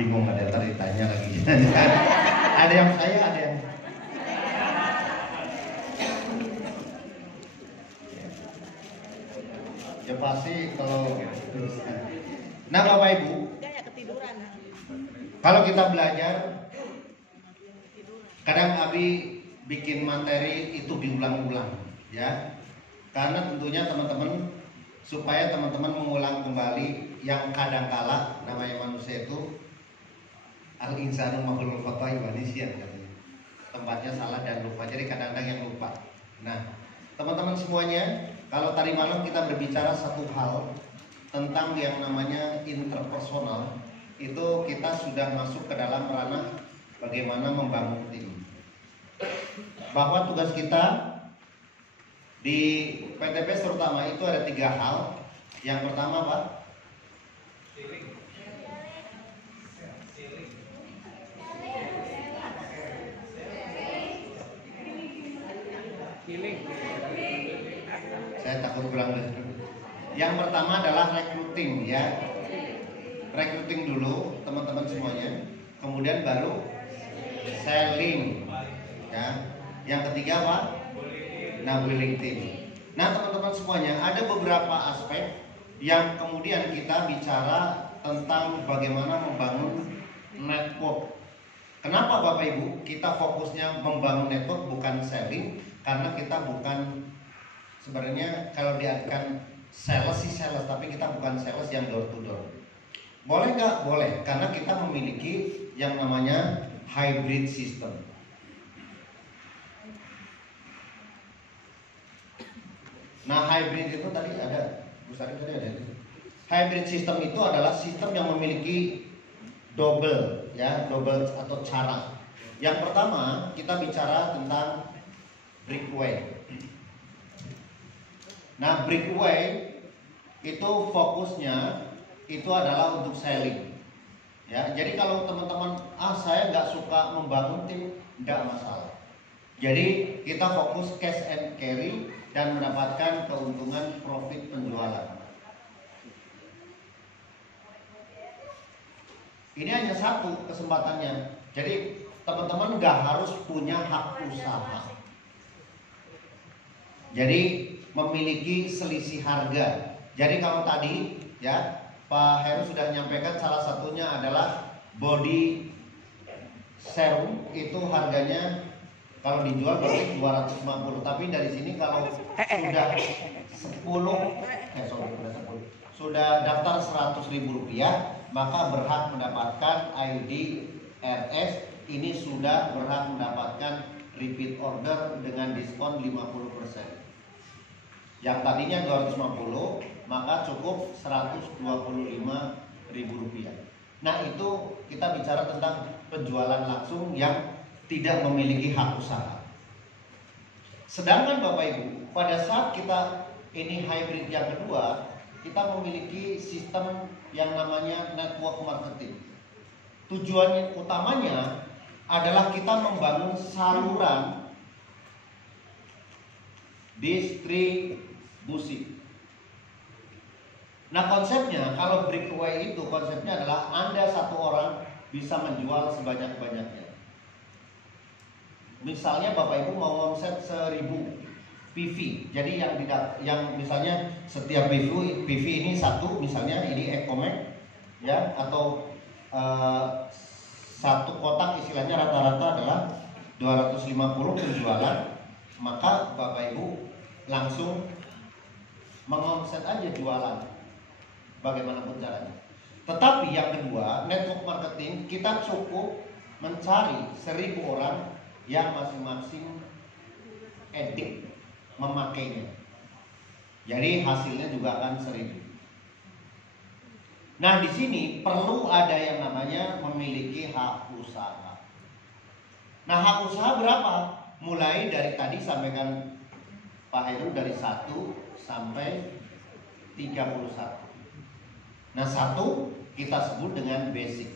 Bingung, ada ntar ditanya lagi. Ada yang saya, ada yang ya pasti kalau. Nah Bapak Ibu, kalau kita belajar, kadang Abi bikin materi itu diulang-ulang, ya. Karena tentunya teman-teman, supaya teman-teman mengulang kembali yang kadangkala namanya manusia itu al-insanu makhlukul khata'i wa nisyan katanya. Tempatnya salah dan lupa. Jadi kadang-kadang yang lupa. Nah, teman-teman semuanya, kalau tadi malam kita berbicara satu hal tentang yang namanya interpersonal, itu kita sudah masuk ke dalam ranah bagaimana membangun tim. Bahwa tugas kita di PTP terutama itu ada 3 hal. Yang pertama Pak, saya takut kurang lebih. Yang pertama adalah recruiting, ya. Recruiting dulu teman-teman semuanya, kemudian baru selling, ya. Yang ketiga Pak, nah willing team. Nah teman-teman semuanya, ada beberapa aspek yang kemudian kita bicara tentang bagaimana membangun network. Kenapa Bapak Ibu kita fokusnya membangun network bukan selling? Karena kita bukan, sebenarnya kalau diartikan sales sih sales, tapi kita bukan sales yang door to door. Boleh nggak? Boleh, karena kita memiliki yang namanya hybrid system. Nah hybrid itu tadi ada, Bu Sari tadi ada. Hybrid system itu adalah sistem yang memiliki double, ya, double atau cara. Yang pertama kita bicara tentang breakaway. Nah breakaway itu fokusnya itu adalah untuk selling, ya. Jadi kalau teman-teman saya nggak suka membangun tim, nggak masalah. Jadi kita fokus cash and carry dan mendapatkan keuntungan profit penjualan. Ini hanya satu kesempatannya. Jadi teman-teman nggak harus punya hak usaha. Jadi memiliki selisih harga. Jadi kalau tadi, ya, Pak Heru sudah menyampaikan salah satunya adalah body serum, itu harganya kalau dijual berarti 250. Tapi dari sini kalau sudah 10 sudah daftar 100.000 rupiah, maka berhak mendapatkan ID RS. Ini sudah berhak mendapatkan repeat order dengan diskon 50%. Yang tadinya 250, maka cukup 125.000 rupiah. Nah itu kita bicara tentang penjualan langsung yang tidak memiliki hak usaha. Sedangkan Bapak Ibu, pada saat kita ini hybrid yang kedua, kita memiliki sistem yang namanya network marketing. Tujuan utamanya adalah kita membangun saluran distribusi. Nah konsepnya, kalau breakaway itu konsepnya adalah Anda satu orang bisa menjual sebanyak-banyaknya. Misalnya Bapak Ibu mau omset 1000 PV, jadi yang misalnya setiap PV ini satu, misalnya ini Ecomax, ya, atau satu kotak istilahnya rata-rata adalah 250 penjualan, maka Bapak Ibu langsung mengomset aja jualan, bagaimanapun caranya. Tetapi yang kedua, network marketing, kita cukup mencari 1000 orang yang masing-masing edik memakainya. Jadi hasilnya juga akan 1000. Nah di sini perlu ada yang namanya memiliki hak usaha. Nah hak usaha berapa? Mulai dari tadi sampaikan Pak Heru dari 1 sampai 31. Nah 1 kita sebut dengan basic.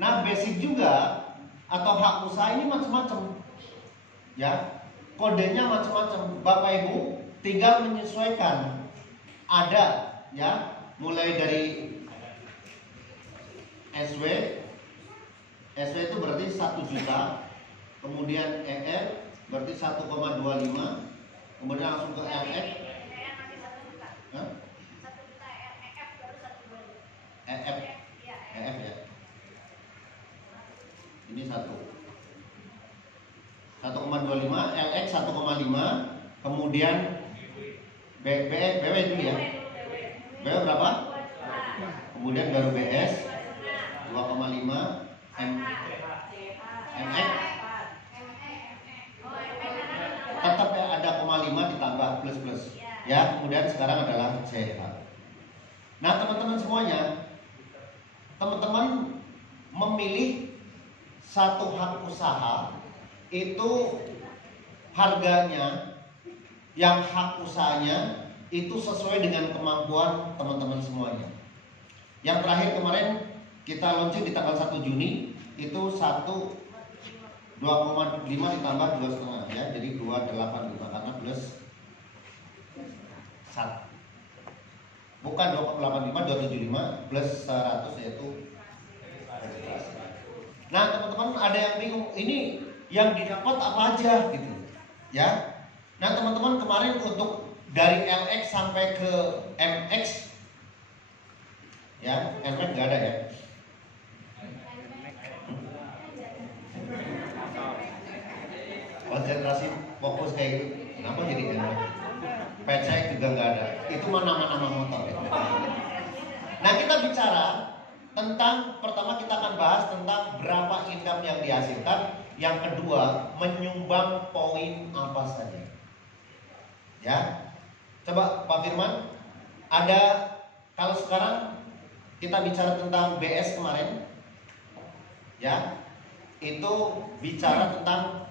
Nah basic juga atau hak usaha ini macam-macam, ya, kodenya macam-macam. Bapak Ibu tinggal menyesuaikan. Ada, ya, mulai dari SW itu berarti 1 juta, kemudian ER berarti 1,25, kemudian langsung ke LX. EF ya. Ini 1,25, LX 1,5, kemudian BW dulu ya. BW berapa? Kemudian baru BS 2,5, MX tetap ya, ada 0,5 ditambah plus ya. Kemudian sekarang adalah CH. Nah teman-teman semuanya, teman-teman memilih satu hak usaha itu harganya, yang hak usahanya itu sesuai dengan kemampuan teman-teman semuanya. Yang terakhir kemarin kita launching di tanggal 1 Juni itu 2,5 ditambah 2,5 ya, jadi 285 karena plus 1. Bukan 285, 275 plus 100 yaitu. Nah teman-teman ada yang bingung, ini yang didapat apa aja gitu ya. Nah teman-teman kemarin untuk dari LX sampai ke MX ya, MX nggak ada ya. Konsentrasi fokus kayak gitu, kenapa jadi MX? Pecek juga nggak ada, itu mah nama-nama motor ya. Nah kita bicara tentang, pertama kita akan bahas tentang berapa income yang dihasilkan. Yang kedua, menyumbang poin apa saja. Ya, coba Pak Firman, ada, kalau sekarang kita bicara tentang BS kemarin, ya, itu bicara tentang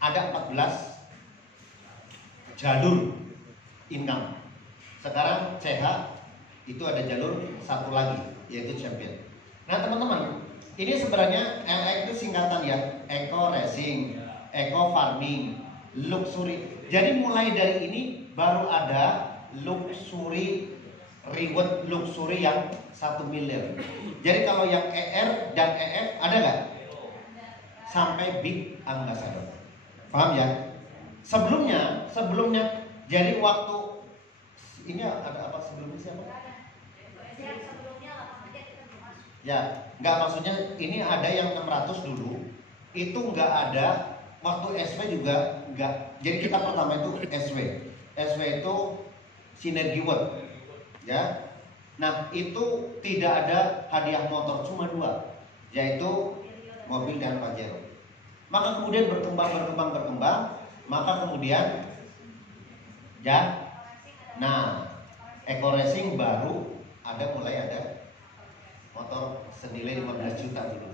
ada 14 jalur income. Sekarang CH itu ada jalur satu lagi, yaitu champion. Nah teman-teman, ini sebenarnya LX itu singkatan ya, Eco Racing, Eco Farming, Luxury. Jadi mulai dari ini baru ada Luxury Reward Luxury yang 1 miliar. Jadi kalau yang ER dan EF ada nggak? Sampai Big Ambassador. Paham ya? Sebelumnya, jadi waktu ini ada apa sebelumnya siapa? Ya, nggak, maksudnya ini ada yang 600 dulu, itu nggak ada, waktu SW juga nggak. Jadi kita pertama itu SW itu Synergy World, ya. Nah itu tidak ada hadiah motor, cuma 2, yaitu mobil dan Pajero. Maka kemudian berkembang, maka kemudian ya, nah Eco Racing baru mulai ada motor senilai 15 juta dulu.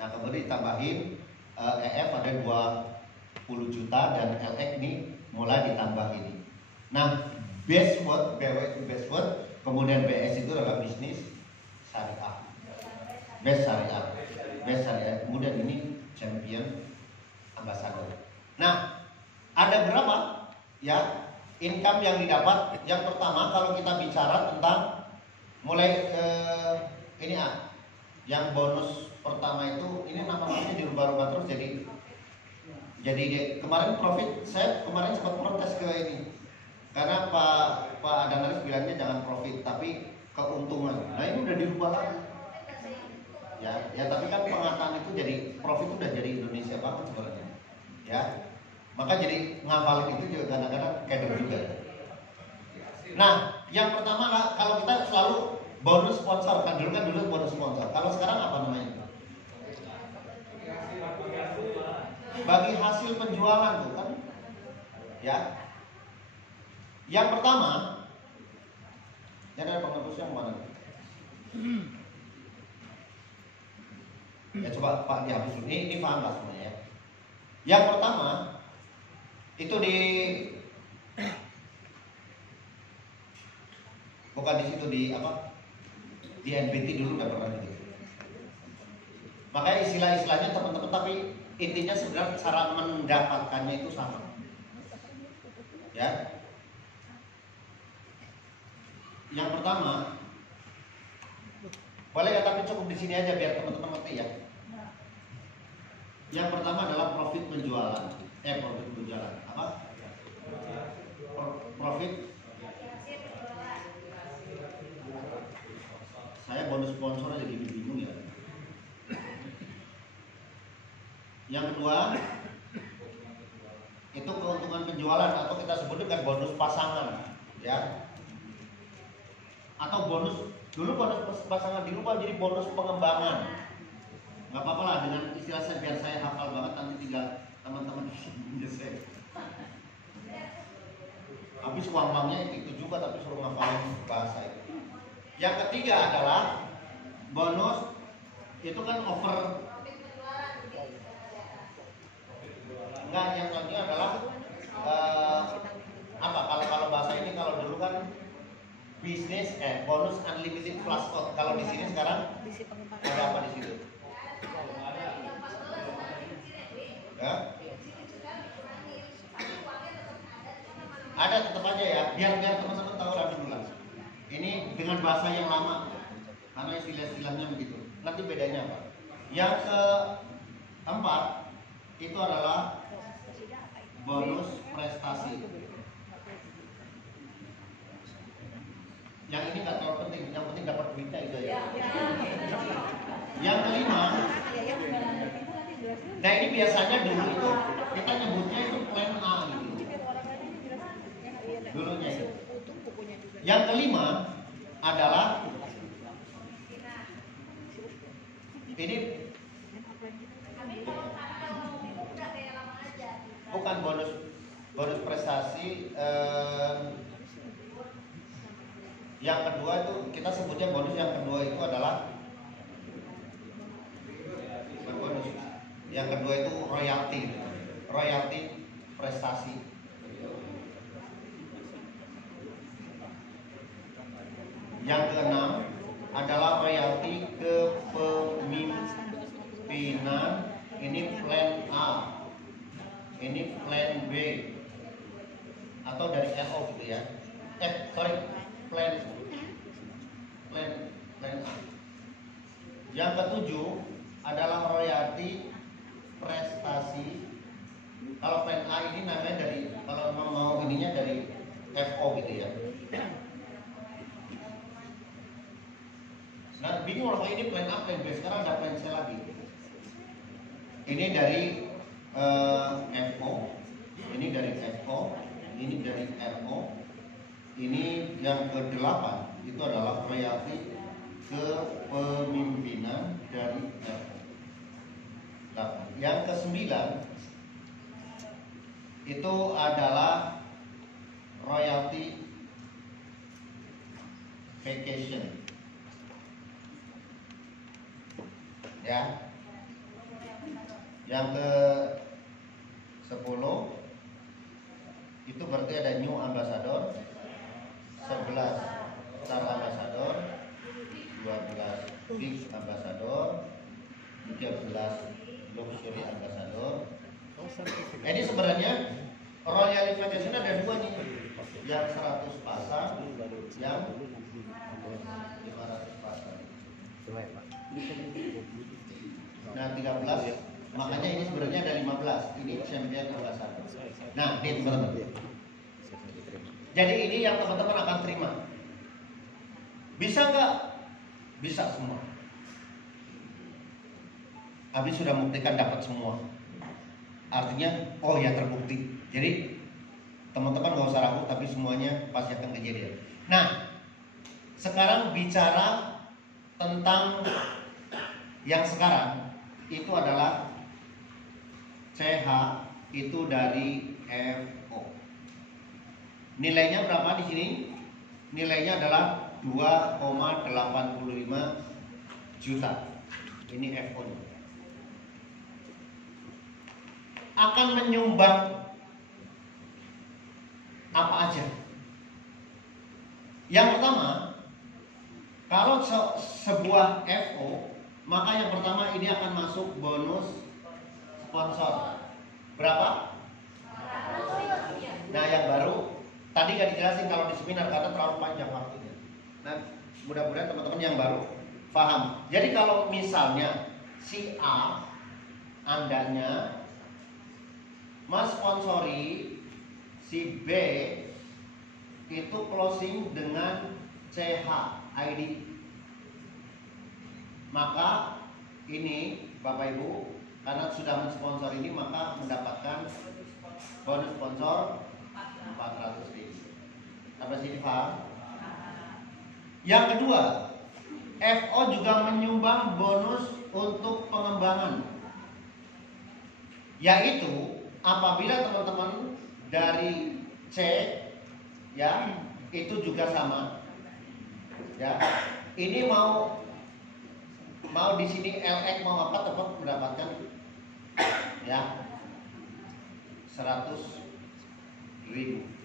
Nah kemudian ditambahin EF ada 20 juta dan LX ini mulai ditambah ini. Nah Bestwood, BW itu Bestwood, kemudian BS itu adalah bisnis syariah, Best syariah, kemudian ini champion ambassador. Nah ada berapa ya income yang didapat? Yang pertama kalau kita bicara tentang mulai ini yang bonus pertama itu, ini namanya dirubah-rubah terus jadi kemarin profit, saya kemarin sempat protes ke ini karena Pak Adanalis bilangnya jangan profit tapi keuntungan. Nah ini udah dirubah lagi ya tapi kan pengataan itu jadi profit udah jadi Indonesia banget sebenarnya ya, maka jadi ngafalin itu juga kadang-kadang keder juga. Nah yang pertama lah, kalau kita selalu bonus sponsor, kan dulu bonus sponsor. Kalau sekarang apa namanya? Bagi hasil penjualan tuh kan, ya. Yang pertama, ada penghapus yang mana? Ya coba Pak dihapus dulu. Ini paham lah semuanya ya. Yang pertama itu bukan di situ, di apa? Di NBT dulu udah pernah gitu. Makanya istilah-istilahnya teman-teman, tapi intinya sebenarnya cara mendapatkannya itu sama. Ya. Yang pertama Boleh ya, tapi cukup di sini aja biar teman-teman ngerti ya. Yang pertama adalah profit penjualan. Profit penjualan. Apa? Profit. Saya bonus sponsor aja jadi bingung ya. Yang kedua itu keuntungan penjualan atau kita sebut dengan bonus pasangan, ya. Atau bonus, dulu bonus pasangan dirubah jadi bonus pengembangan. Nggak apa-apa lah dengan istilah saya biar saya hafal banget, nanti tinggal teman-teman geser. Habis uang-uangnya itu juga tapi suruh ngafalin bahasa itu. Yang ketiga adalah bonus, itu kan over. Enggak, yang selanjutnya adalah apa? Kalau bahasa ini kalau dulu kan bisnis bonus unlimited flash code. Kalau di sini sekarang ada apa di situ? Ya? Ada tetap aja ya, biar teman-teman tahu lah dulu lah. Ini dengan bahasa yang lama, karena istilah-istilahnya begitu. Nanti bedanya apa? Yang keempat itu adalah bonus prestasi. Yang ini nggak terlalu penting, yang penting dapat duitnya itu ya. Yang kelima, nah ini biasanya dulu itu kita nyebutnya itu plan A gitu. Dulunya itu. Yang kelima adalah ini bukan bonus prestasi. Yang kedua itu kita sebutnya bonus. Yang kedua itu adalah bonus. Yang kedua itu royalti prestasi. Yang keenam adalah royalti kepemimpinan. Ini plan A, ini plan B, atau dari LO gitu ya. Plan A. Yang ketujuh adalah royalti prestasi. Kalau plan A ini namanya dari, kalau mau ininya dari FO gitu ya. Nah bingung loh, ini plan A, plan B, sekarang ada plan C lagi. Ini dari FO, ini dari FO, ini dari RO. Ini yang ke-8 itu adalah royalti kepemimpinan dari RO. Yang ke-9 itu adalah royalti vacation. Ya. Yang ke-10 itu berarti ada new ambassador, 11 star ambassador, 12 big ambassador, 13 luxury ambassador. Ini sebenarnya royalty vacation ada dua nih, yang 100 pasang, yang 500 pasang. Nah 13, makanya ini sebenarnya ada 15. Ini champion ambassador. Nah ini teman-teman. Jadi ini yang teman-teman akan terima. Bisa nggak? Bisa semua. Habis sudah membuktikan dapat semua. Artinya, oh ya terbukti. Jadi teman-teman nggak usah ragu, tapi semuanya pasti akan kejadian. Nah, sekarang bicara tentang yang sekarang itu adalah CH itu dari FO. Nilainya berapa di sini? Nilainya adalah 2,85 juta. Ini FO-nya. Akan menyumbang apa aja? Yang pertama, kalau sebuah FO, maka yang pertama ini akan masuk bonus sponsor. Berapa? Nah, yang baru tadi gak dijelasin kalau di seminar karena terlalu panjang waktunya. Nah, mudah-mudahan teman-teman yang baru Paham? Jadi kalau misalnya si A, Andanya mensponsori si B itu closing dengan CH ID, maka ini Bapak Ibu karena sudah mensponsor ini maka mendapatkan bonus sponsor 400.000. Sampai sini paham? Yang kedua, FO juga menyumbang bonus untuk pengembangan, yaitu apabila teman-teman dari C ya itu juga sama ya, ini mau di sini LX mau apa tetap mendapatkan ya 100.000.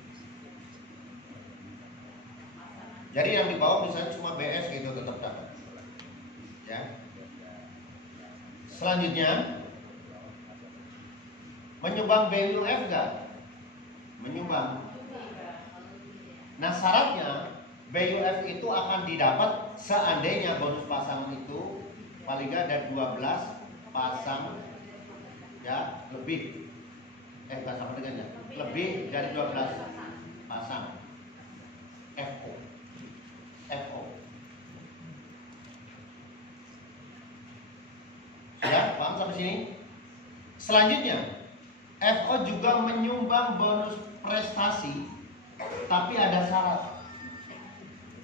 Jadi yang di bawah misalnya cuma BS gitu tetap dapat ya. Selanjutnya menyumbang BUF enggak? Menyumbang. Nah syaratnya BUF itu akan didapat seandainya bonus pasang itu paling nggak ada 12 pasang ya lebih nggak sama dengan ya lebih dari 12 pasang FO. Ya paham sampai sini? Selanjutnya FO juga menyumbang bonus prestasi, tapi ada syarat.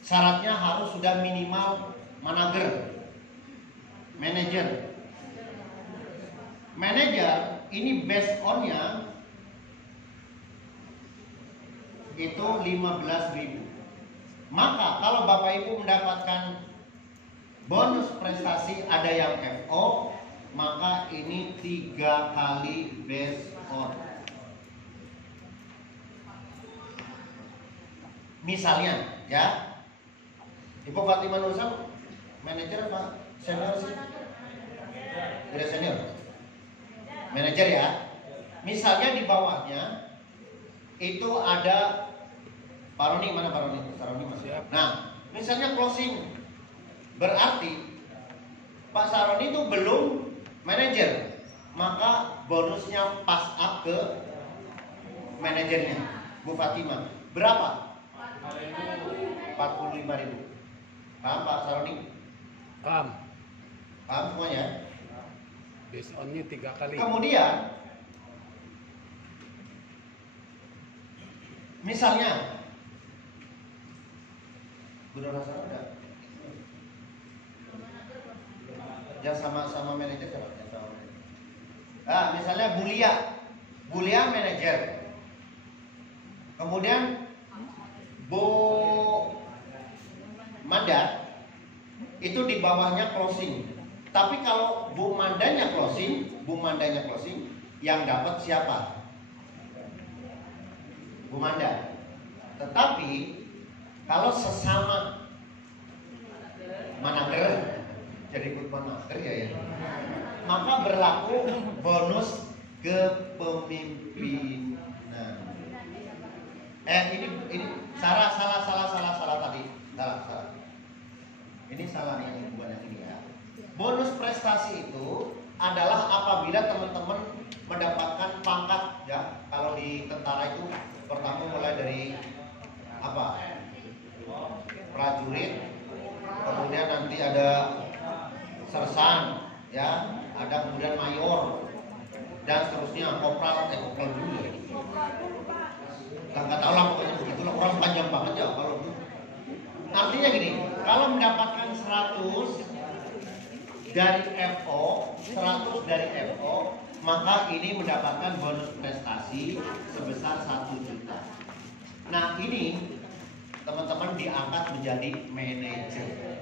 Syaratnya harus sudah minimal manajer. Ini based on-nya itu 15.000. Maka kalau Bapak Ibu mendapatkan bonus prestasi ada yang FO, maka ini 3 kali based on. Misalnya ya, Ibu Fatimah Nursan manajer apa senior sih? Udah senior. Manajer ya. Misalnya di bawahnya itu ada Pak Roni, mana Pak Roni? Pak Roni masih. Nah, misalnya closing, berarti Pak Saroni itu belum manajer, maka bonusnya pas up ke manajernya Bu Fatimah. Berapa? 45.000. Paham Pak Saroni? Paham. Paham semuanya? Based on-nya 3 kali. Kemudian misalnya udah rasa ada yang sama manajer siapa? Nah, misalnya Bulia manajer. Kemudian Bu Manda itu di bawahnya closing. Tapi kalau Bu Mandanya closing, yang dapat siapa? Bu Manda. Tetapi kalau sesama manager, jadi ikut manager ya, maka berlaku bonus kepemimpinan. Ini salah tadi. Salah. Ini salah yang bukan yang ini ya. Bonus prestasi itu adalah apabila teman-teman mendapatkan pangkat ya. Kalau di tentara itu pertama mulai dari apa? Prajurit, kemudian nanti ada sersan, ya, ada kemudian mayor, dan seterusnya kopral dulu ya. Nggak tahu lah pokoknya begitulah, orang panjang banget ya kalau itu. Artinya gini, kalau mendapatkan 100 dari FO, maka ini mendapatkan bonus prestasi sebesar 1 juta. Nah ini teman-teman diangkat menjadi manajer.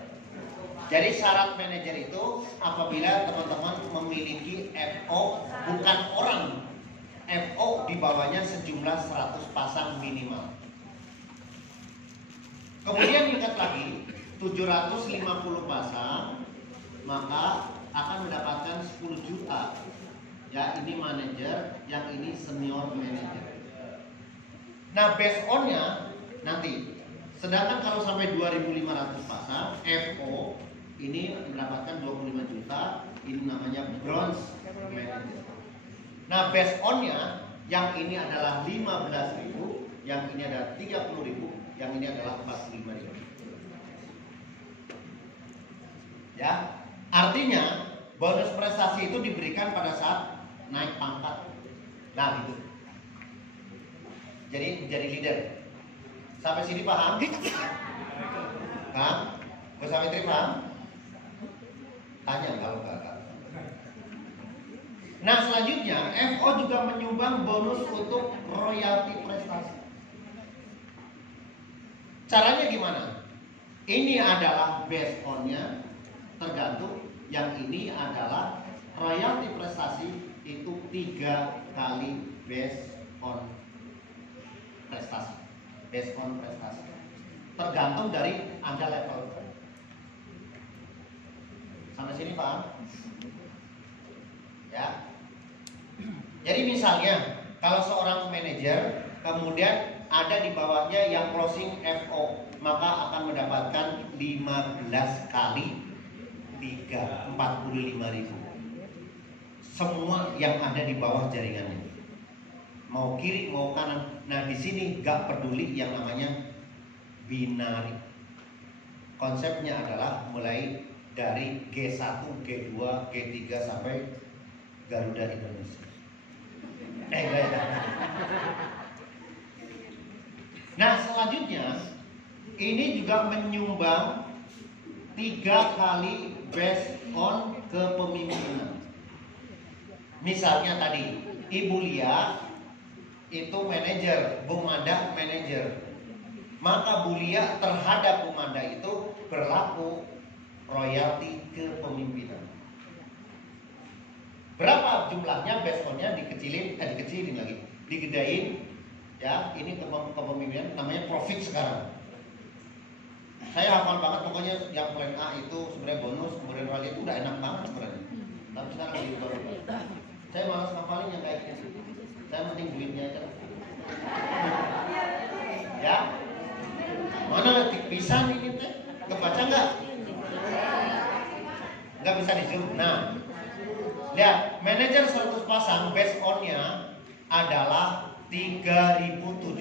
Jadi syarat manajer itu apabila teman-teman memiliki FO, bukan orang, FO di bawahnya sejumlah 100 pasang minimal. Kemudian ingat lagi 750 pasang, maka akan mendapatkan 10 juta. Ya, ini manajer, yang ini senior manajer. Nah, based on-nya nanti. Sedangkan kalau sampai 2.500 pasang FO ini mendapatkan 25 juta, ini namanya bronze manager. Nah, based on-nya yang ini adalah 15.000, yang ini adalah 30.000, yang ini adalah 45.000. Ya, artinya bonus prestasi itu diberikan pada saat naik pangkat. Nah, gitu. Jadi menjadi leader. Sampai sini paham? Paham? Gus Samitri paham? Tanya kalau enggak. Nah, selanjutnya FO juga menyumbang bonus untuk royalti prestasi. Caranya gimana? Ini adalah based on-nya, tergantung. Yang ini adalah royalti prestasi itu 3 kali based on prestasi. Based on prestasi. Tergantung dari Anda level. Sampai sini paham? Ya. Jadi misalnya kalau seorang manajer kemudian ada di bawahnya yang closing FO, maka akan mendapatkan 15 kali 45.000. Semua yang ada di bawah jaringannya, mau kiri mau kanan. Nah, di sini gak peduli yang namanya binari. Konsepnya adalah mulai dari G1, G2, G3 sampai Garuda Indonesia. Enggak ya. Nah, selanjutnya ini juga menyumbang 3 kali based on kepemimpinan. Misalnya tadi Ibu Lia itu manajer, Bung Manda manajer. Maka Bu Lia terhadap Bung Manda itu berlaku royalti kepemimpinan. Berapa jumlahnya based on-nya dikecilin lagi, digedain ya. Ini kepemimpinan namanya profit sekarang. Saya hafal banget pokoknya yang plan A itu sebenarnya bonus, kemudian royalti itu udah enak banget sebenarnya. Tapi sekarang diubah. Saya malas ngapalin yang kayak gitu. Saya penting duitnya aja. Ya. Mana tik pisan ini teh? Kebaca nggak? Nggak bisa di zoom. Nah, lihat manajer 100 pasang based on-nya adalah 3.750.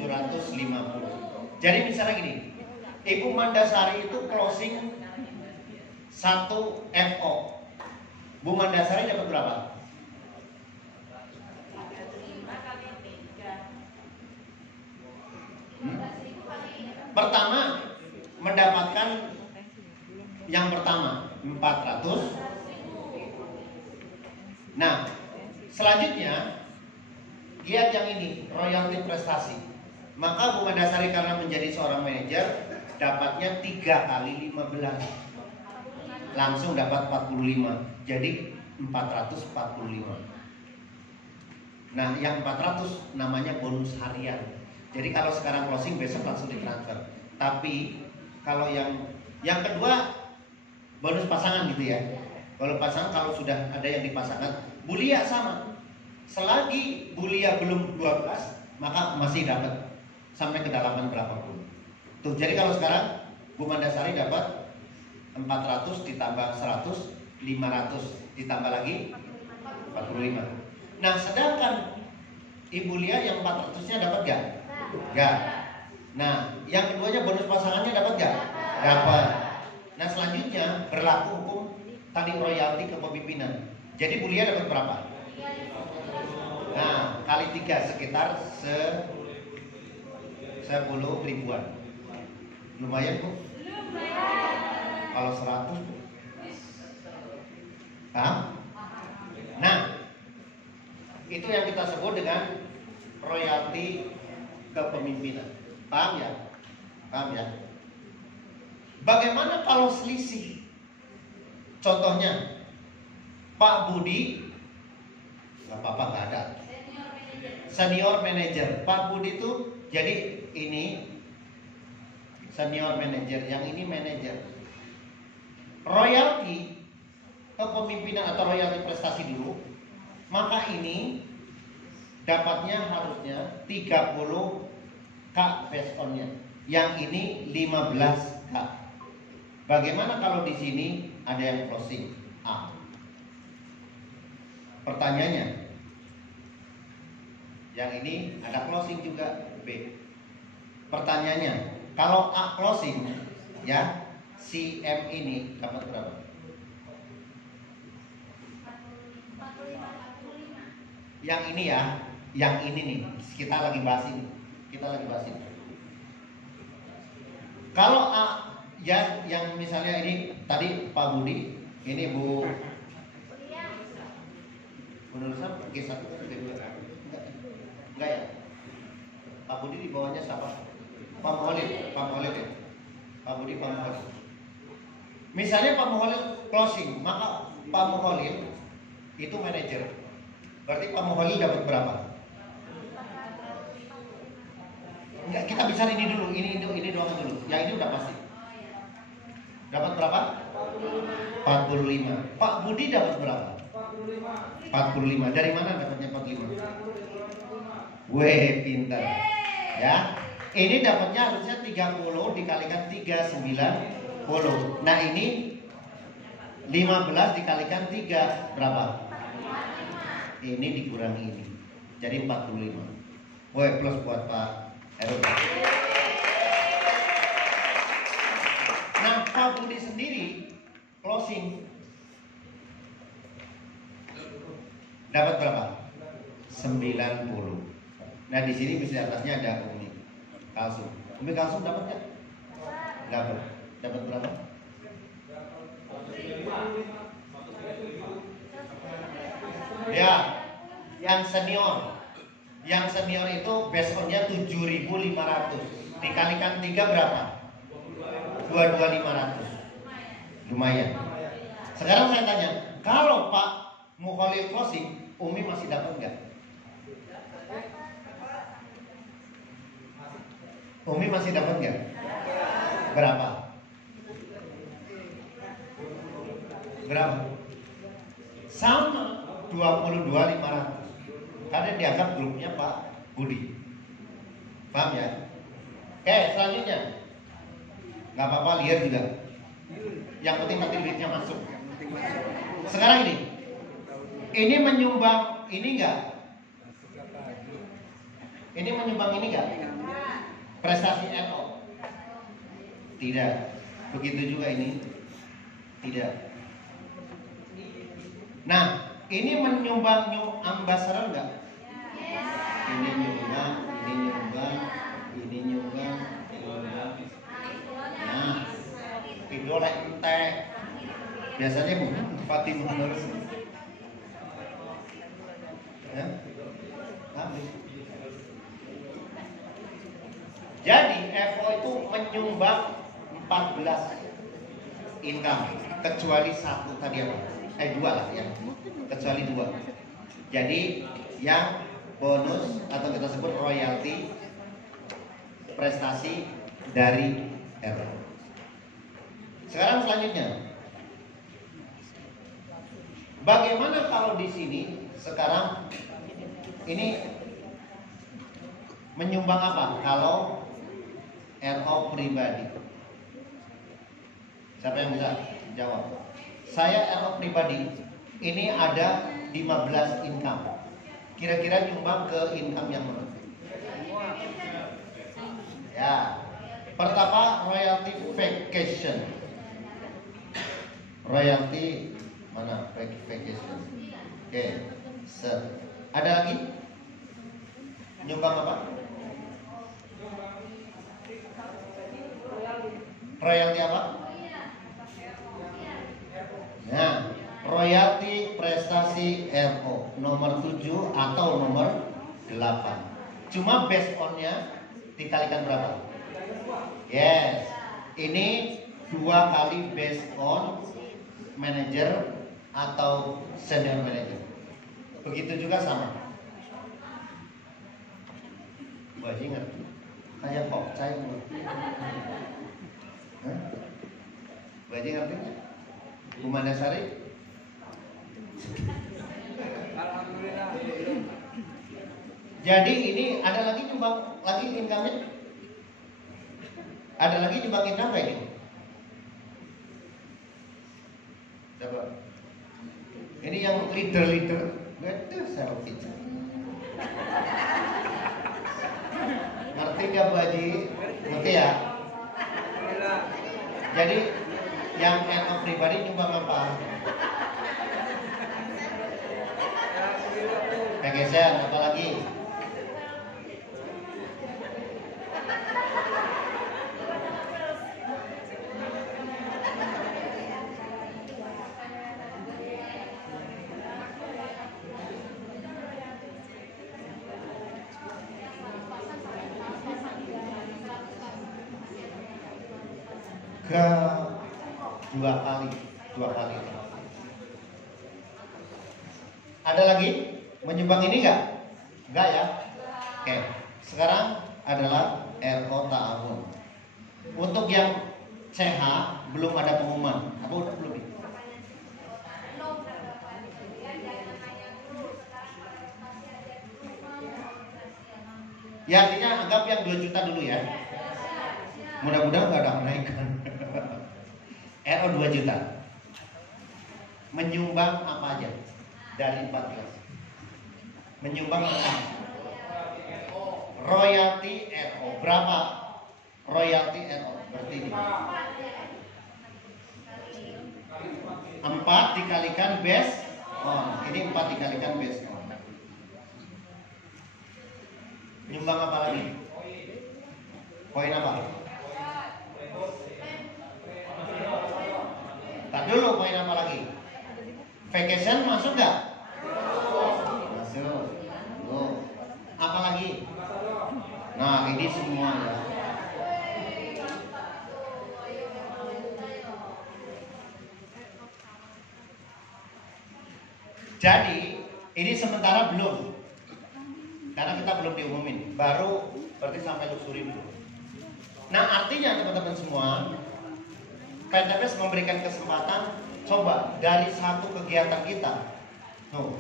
Jadi misalnya gini, Ibu Mandasari itu closing 1 FO. Bu Mandasari dapat berapa? Pertama mendapatkan yang pertama 400. Nah, selanjutnya lihat yang ini, royalti prestasi. Maka Bu Mandasari karena menjadi seorang manajer dapatnya 3 kali 15. Langsung dapat 45. Jadi 445. Nah, yang 400 namanya bonus harian. Jadi kalau sekarang closing besok langsung ditransfer. Tapi kalau yang kedua bonus pasangan gitu ya. Kalau pasangan, kalau sudah ada yang dipasangkan, Bu Lia sama. Selagi Bu Lia belum 12, maka masih dapat sampai kedalaman berapapun. Tuh, jadi kalau sekarang Bu Mandasari dapat 400 ditambah 100, 500 ditambah lagi 45. Nah, sedangkan Ibu Lia yang 400-nya dapat gak? Gak. Nah, yang keduanya bonus pasangannya dapat gak? Dapat. Nah, selanjutnya berlaku hukum tadi royalti kepemimpinan. Jadi Bu Lia dapat berapa? Nah, kali 3 sekitar 10 ribuan. Lumayan Bu? Kalau 100 Bu? Paham? Nah, itu yang kita sebut dengan royalti kepemimpinan. Paham ya? Paham ya? Bagaimana kalau selisih? Contohnya Pak Budi, nggak apa-apa, nggak ada. Senior manager. Pak Budi itu jadi ini senior manager, yang ini manager. Royalti kepemimpinan atau royalti prestasi dulu, maka ini dapatnya harusnya 30K based on-nya. Yang ini 15K. Bagaimana kalau di sini ada yang closing A. Pertanyaannya, yang ini ada closing juga B. Pertanyaannya, kalau A closing, ya, si M ini dapat berapa? 45. Yang ini ya, yang ini nih, kita lagi bahas ini. Kalau A, ya, yang misalnya ini tadi Pak Budi, ini Bu. Menurut saya G1 kan B2. Enggak ya? Pak Budi di bawahnya siapa? Pak Muholil ya? Pak Budi, Pak Muholil. Misalnya Pak Muholil closing, maka Pak Muholil itu manajer. Berarti Pak Muholil dapat berapa? Enggak, kita bicara ini dulu, ini doang dulu. Yang ini udah pasti. Dapat berapa? 45. Pak Budi dapat berapa? 45. Dari mana dapatnya 45? Weh, pintar. Ya. Ini dapatnya harusnya 30 dikalikan 390. Nah, ini 15 dikalikan 3 berapa? Ini dikurangi ini. Jadi 45. Weh, plus buat Pak Heru. Nah, Pak Budi sendiri closing dapat berapa? 90. Nah, di sini bisa atasnya ada Umi Kalsum. Umi Kalsum dapat nggak? Dapat. Dapat berapa? Ya, yang senior. Yang senior itu base on-nya 7.500. Dikalikan 3 berapa? 22.500. Lumayan. Sekarang saya tanya, kalau Pak Mukholil closing, Umi masih dapat nggak? Umi masih dapat nggak? Berapa? Berapa? Sama 22.500. Karena dianggap grupnya Pak Budi. Paham ya? Oke, selanjutnya. Nggak apa-apa, lihat juga. Yang penting nanti duitnya masuk. Sekarang ini menyumbang ini nggak? Ini menyumbang ini nggak? Prestasi NO? Tidak. Begitu juga ini? Tidak. Nah, ini menyumbang ambassador nggak? Ini nyumbang, ini nyumbang, ini nyumbang, ini nyumbang. Nah, idola ente. Biasanya Fatimah Nur. Ya? Habis. Jadi FO itu menyumbang 14 income kecuali satu tadi apa? 2 lah ya. Kecuali 2. Jadi yang bonus atau kita sebut royalti prestasi dari RO. Sekarang selanjutnya, bagaimana kalau di sini sekarang ini menyumbang apa? Kalau RO pribadi, siapa yang bisa jawab? Saya RO pribadi, ini ada 15 income. Kira-kira nyumbang ke income yang mana? Ya, pertama royalty vacation. Royalty mana? Vacation. Oke, set. Ada lagi? Nyumbang apa? Royalty apa? Nah, royalti prestasi RO nomor 7 atau nomor 8. Cuma based on-nya dikalikan berapa? Yes. Ini 2 kali based on manager atau senior manager. Begitu juga sama. Bajingan. Kayak pop cair. Bajingan artinya? Kumanasari. Alhamdulillah. Jadi ini ada lagi nyumbang lagi income-nya? Ada lagi nyumbang income kayak gitu? Coba. Ini yang leader. Waduh, selfie. Ngerti nggak Bu Haji? Ngerti ya? Alhamdulillah. Jadi yang NO pribadi nyumbang apa? Alhamdulillah Bu. Pegesan, apa lagi? Ke dua kali. Ada lagi menyumbang ini nggak? Nggak ya? Oke. Sekarang adalah RO ta'awun. Untuk yang CH belum ada pengumuman. Apa udah belum? Ya artinya anggap yang 2 juta dulu ya. Mudah-mudahan nggak ada kenaikan. RO 2 juta. Menyumbang apa aja dari 14? Menyumbang apa? Royalti RO. Berapa royalti RO? Berarti ini 4 dikalikan base on. Ini 4 dikalikan base on. Menyumbang apa lagi? Poin apa? Tak dulu, poin apa lagi? Vacation masuk nggak? Masuk. Tuh. Apa lagi? Nah, ini semua ya. Jadi, ini sementara belum. Karena kita belum diumumin. Baru berarti sampai luxury dulu. Nah, artinya teman-teman semua, PTPS memberikan kesempatan coba dari satu kegiatan kita. Tuh.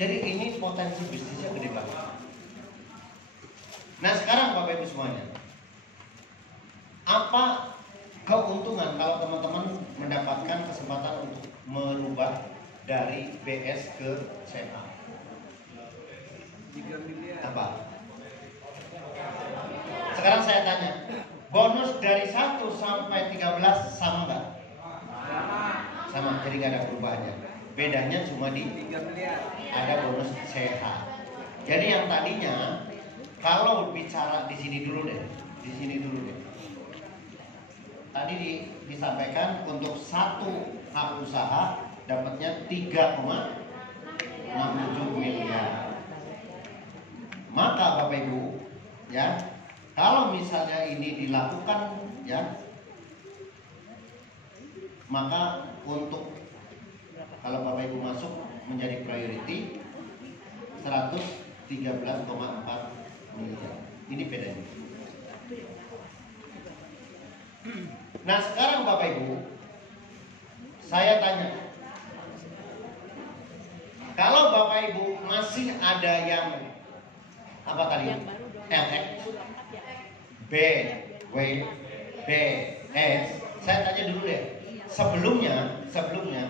Jadi ini potensi bisnisnya gede banget. Nah sekarang Bapak Ibu semuanya, apa keuntungan kalau teman-teman mendapatkan kesempatan untuk merubah dari BS ke CA? 3 miliar. Apa? Sekarang saya tanya, bonus dari 1 sampai 13 sama nggak? Sama, jadi nggak ada perubahannya. Bedanya cuma di 3 miliar. ada bonus CH. Jadi yang tadinya kalau bicara di sini dulu deh. Tadi disampaikan untuk 1 hak usaha dapatnya 3,67 miliar. Maka Bapak Ibu, ya, kalau misalnya ini dilakukan, ya, maka untuk kalau Bapak Ibu masuk menjadi priority 113,4 miliar. Ini bedanya. Nah sekarang Bapak Ibu, saya tanya, kalau Bapak Ibu masih ada yang apa tadi? LX, B, W, B, S. Saya tanya dulu deh. Sebelumnya,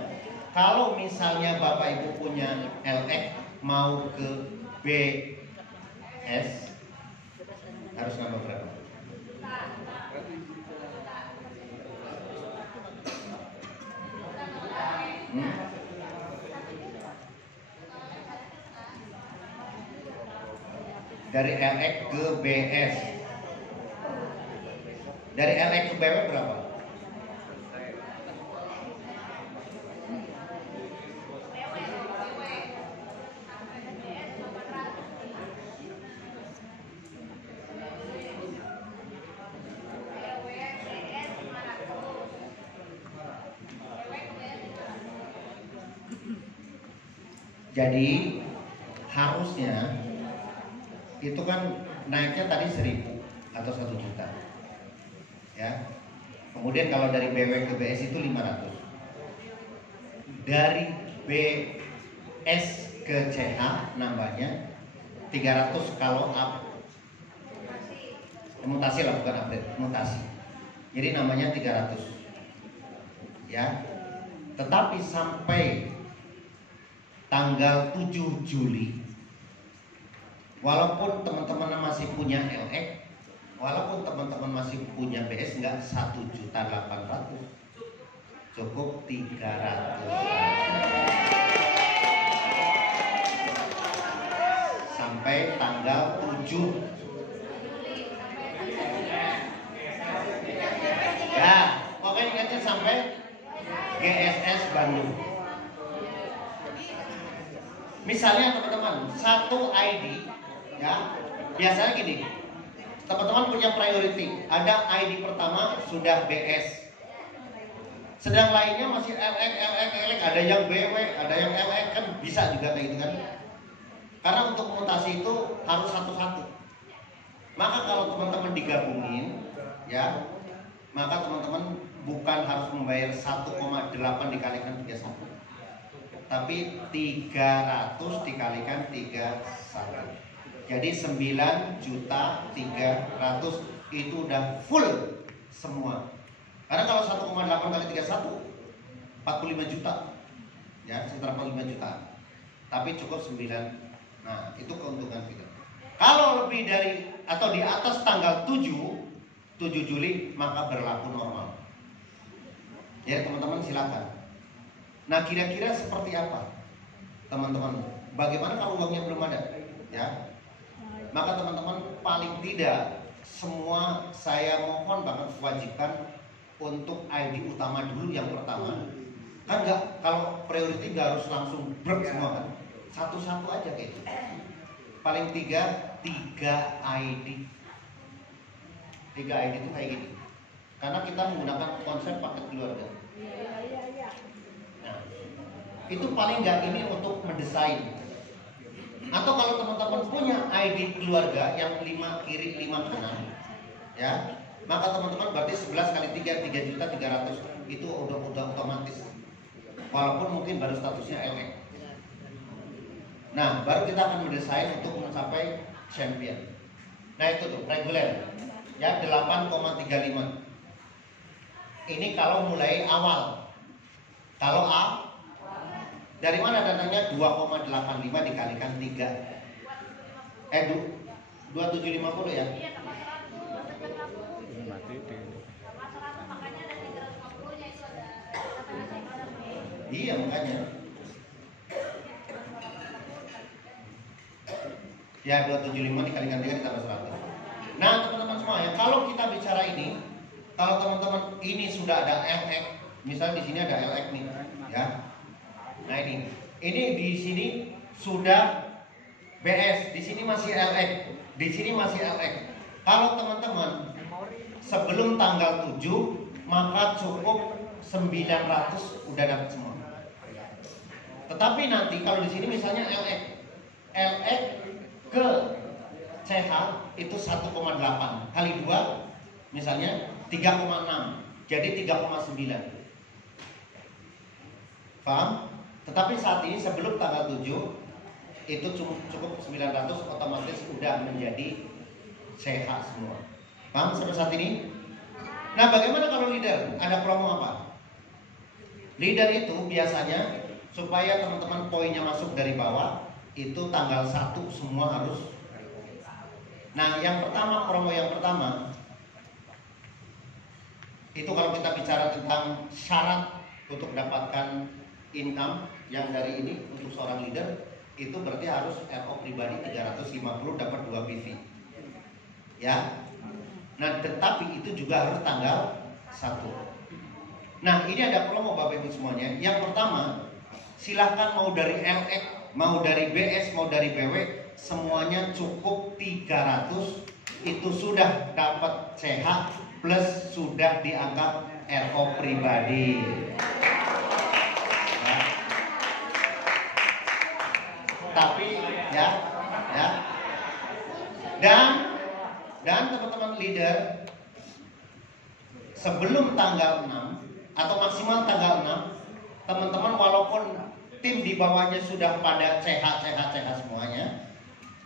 kalau misalnya Bapak Ibu punya LX mau ke BS, harus nambah berapa? Dari LX ke BS. Dari LX ke BW berapa? Jadi harusnya itu kan naiknya tadi 1.000 atau 1 juta, ya. Kemudian kalau dari BW ke BS itu 500. Dari BS ke CH nambahnya 300 kalau up. Mutasi lah, bukan update, mutasi. Jadi namanya 300. Ya. Tetapi sampai tanggal 7 Juli, walaupun teman-teman masih punya LX, walaupun teman-teman masih punya BS, enggak 1.800.000, cukup 300 sampai tanggal 7. Ya, pokoknya ingatnya sampai GSS Bandung. Misalnya teman-teman, satu ID, ya, biasanya gini, teman-teman punya priority. Ada ID pertama sudah BS, sedang lainnya masih LX, ada yang BW, ada yang LX, kan bisa juga kayak gitu kan. Karena untuk mutasi itu harus satu-satu. Maka kalau teman-teman digabungin, ya, maka teman-teman bukan harus membayar 1,8 dikalikan 31, tapi 300 dikalikan 31. Jadi 9.300.000 itu udah full semua. Karena kalau 1,8 kali 31 45 juta. Ya, sekitar 45 juta. Tapi cukup 9. Nah, itu keuntungan kita. Kalau lebih dari atau di atas tanggal 7 Juli, maka berlaku normal. Ya, teman-teman silakan. Nah, kira-kira seperti apa, teman-teman? Bagaimana kalau uangnya belum ada? Ya, maka teman-teman paling tidak semua saya mohon banget wajibkan untuk ID utama dulu yang pertama. Kan nggak, kalau priority nggak harus langsung brek semua kan? Satu-satu aja kayak gitu. Paling tiga ID. 3 ID itu kayak gini. Karena kita menggunakan konsep paket keluarga. Nah, itu paling nggak ini untuk mendesain. Atau kalau teman-teman punya ID keluarga yang 5 kiri 5 kanan, ya, maka teman-teman berarti 11 kali 3 3.300.000 itu udah otomatis. Walaupun mungkin baru statusnya LX. Nah, baru kita akan mendesain untuk mencapai champion. Nah, itu tuh reguler. Ya, 8,35. Ini kalau mulai awal. Kalau A, dari mana dananya? 2,85 dikalikan 3. 2750 ya. Iya, makanya. Ya, 275 dikalikan 3 ditambah 100. Nah, teman-teman semua ya, kalau kita bicara ini, kalau teman-teman ini sudah ada LX, misalnya di sini ada LX nih, ya. Nah, ini di sini sudah BS, di sini masih LX, di sini masih LX. Kalau teman-teman sebelum tanggal 7, maka cukup 900 udah dapat semua. Tetapi nanti kalau di sini misalnya LX ke CH itu 1,8 kali 2 misalnya 3,6, jadi 3,9. Paham? Tetapi saat ini sebelum tanggal 7 itu cukup 900, otomatis udah menjadi CH semua. Paham sampai saat ini? Nah, bagaimana kalau leader? Ada promo apa? Leader itu biasanya supaya teman-teman poinnya masuk dari bawah, itu tanggal 1 semua harus. Nah, yang pertama, promo yang pertama itu kalau kita bicara tentang syarat untuk mendapatkan income yang dari ini untuk seorang leader, itu berarti harus RO pribadi 350 dapat 2 PV. Ya. Nah, tetapi itu juga harus tanggal 1. Nah, ini ada promo Bapak Ibu semuanya. Yang pertama, silahkan mau dari LX, mau dari BS, mau dari BW, semuanya cukup 300, itu sudah dapat CH plus sudah dianggap RO pribadi. Ya. Tapi ya. Dan teman-teman leader sebelum tanggal 6 atau maksimal tanggal 6, teman-teman walaupun tim di bawahnya sudah pada CH semuanya,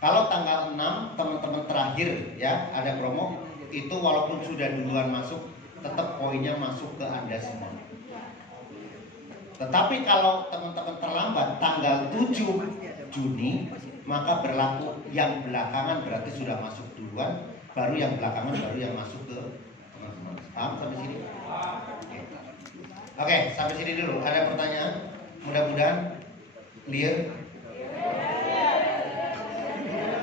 kalau tanggal 6 teman-teman terakhir ya ada promo, itu walaupun sudah duluan masuk tetap poinnya masuk ke Anda semua. Tetapi kalau teman-teman terlambat tanggal 7 Juni, maka berlaku yang belakangan berarti sudah masuk duluan, baru yang belakangan baru yang masuk ke teman-teman. Paham sampai sini? Oke, sampai sini dulu. Ada pertanyaan? Mudah-mudahan clear.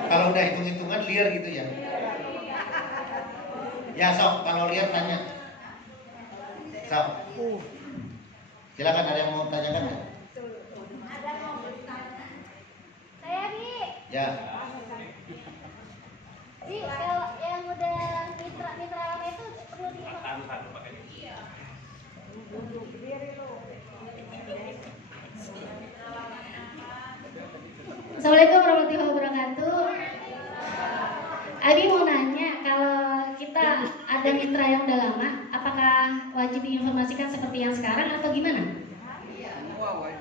Kalau udah hitung-hitungan clear gitu ya. Ya Sob, kalau lihat tanya. Sob. Silakan, ada yang mau tanyakan nggak? Ada mau bertanya. Saya Bi. Ya. Bi, kalau yang udah mitra lama itu perlu di. Assalamualaikum warahmatullahi wabarakatuh. Abi mau nanya, kalau kita ada mitra yang udah lama, apakah wajib diinformasikan seperti yang sekarang atau gimana?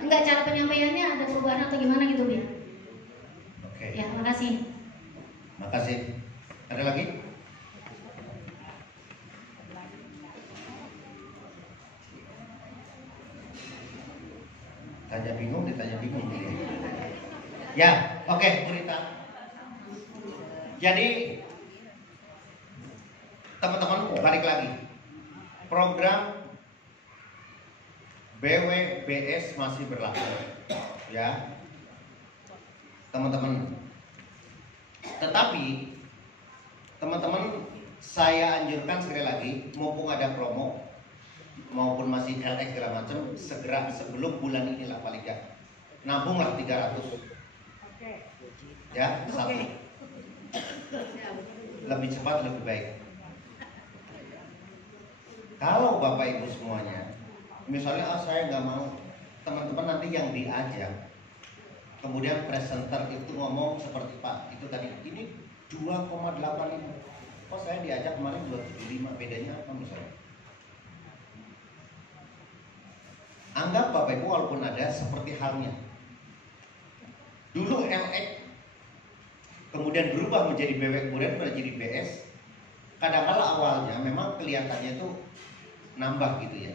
Enggak, cara penyampaiannya ada perubahan atau gimana gitu, Bi? Oke. Ya, makasih. Makasih. Ada lagi? Tanya bingung, ditanya bingung. Ya, oke, Bu Rita. Jadi teman-teman balik lagi. Program BWBS masih berlaku. Ya. Teman-teman. Tetapi teman-teman, saya anjurkan sekali lagi, mumpung ada promo maupun masih LX segala macam, segera sebelum bulan ini lah paling gak nabunglah 300. Ya, satu. Lebih cepat lebih baik. Kalau Bapak Ibu semuanya, misalnya saya nggak mau, teman-teman nanti yang diajak, kemudian presenter itu ngomong seperti Pak itu tadi, ini 2,85. Kok saya diajak kemarin 275, bedanya apa misalnya? Anggap Bapak Ibu walaupun ada seperti halnya dulu LX, kemudian berubah menjadi BW, kemudian menjadi BS. Kadang-kala awalnya memang kelihatannya itu nambah gitu ya.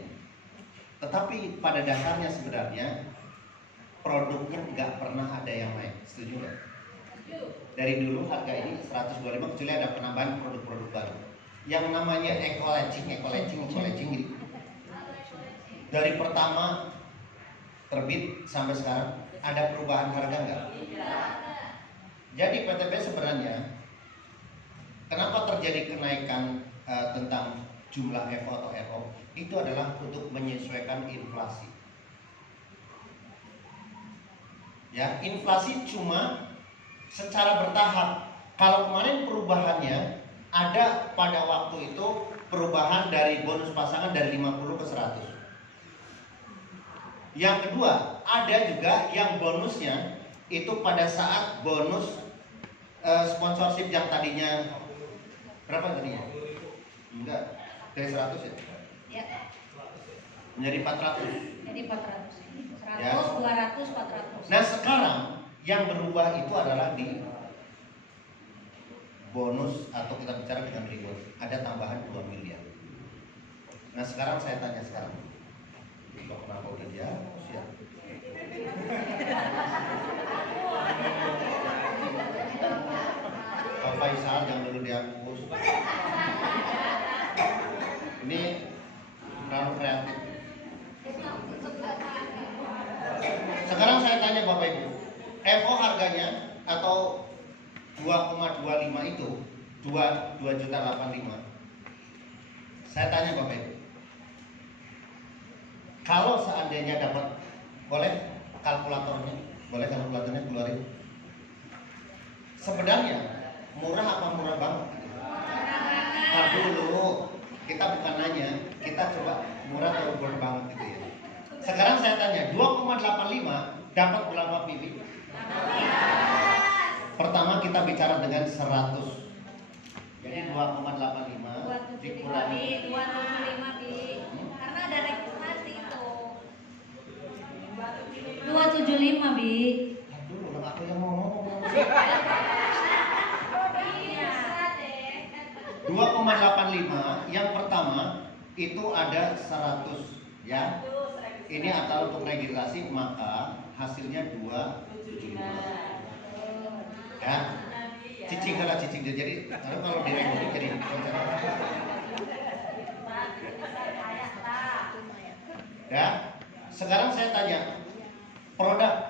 Tetapi pada dasarnya sebenarnya produknya nggak pernah ada yang naik. Setuju nggak? Dari dulu harga ini 125 kecuali ada penambahan produk-produk baru. Yang namanya eco-latching gitu. Dari pertama terbit sampai sekarang ada perubahan harga nggak? Jadi PTB sebenarnya kenapa terjadi kenaikan tentang jumlah FO atau RO itu adalah untuk menyesuaikan inflasi. Ya, inflasi cuma secara bertahap. Kalau kemarin perubahannya ada pada waktu itu perubahan dari bonus pasangan dari 50 ke 100. Yang kedua, ada juga yang bonusnya itu pada saat bonus sponsorship yang tadinya berapa tadinya? Enggak, dari 100 ya? Ya. Menjadi 400. Jadi 400. 100, Ya. 200, 400. Nah sekarang yang berubah itu adalah di bonus atau kita bicara dengan reward, ada tambahan 2 miliar. Nah sekarang saya tanya sekarang, kenapa udah dihapus ya? Pak Faisal jangan dulu dihapus. Ini terlalu kreatif. Sekarang saya tanya Bapak Ibu, FO harganya atau 2,25 itu 2,85. Saya tanya Bapak Ibu, kalau seandainya dapat, boleh kalkulatornya keluarin. Sebenarnya murah apa murah banget? Ntar dulu, kita bukan nanya, kita coba murah atau murah banget gitu ya. Sekarang saya tanya, 2,85 dapat berapa PV? Pertama kita bicara dengan 100. Jadi 2,85 dikurangi 275 Bi. Karena ada registrasi itu. 275 Bi. dulu aku yang ngomong. 2,85 yang pertama ada 100 ya. Ini atau untuk registrasi, maka hasilnya 275 ya. Cicing kalah cicing dia. Jadi kalau direkrut jadi ya. Sekarang saya tanya, produk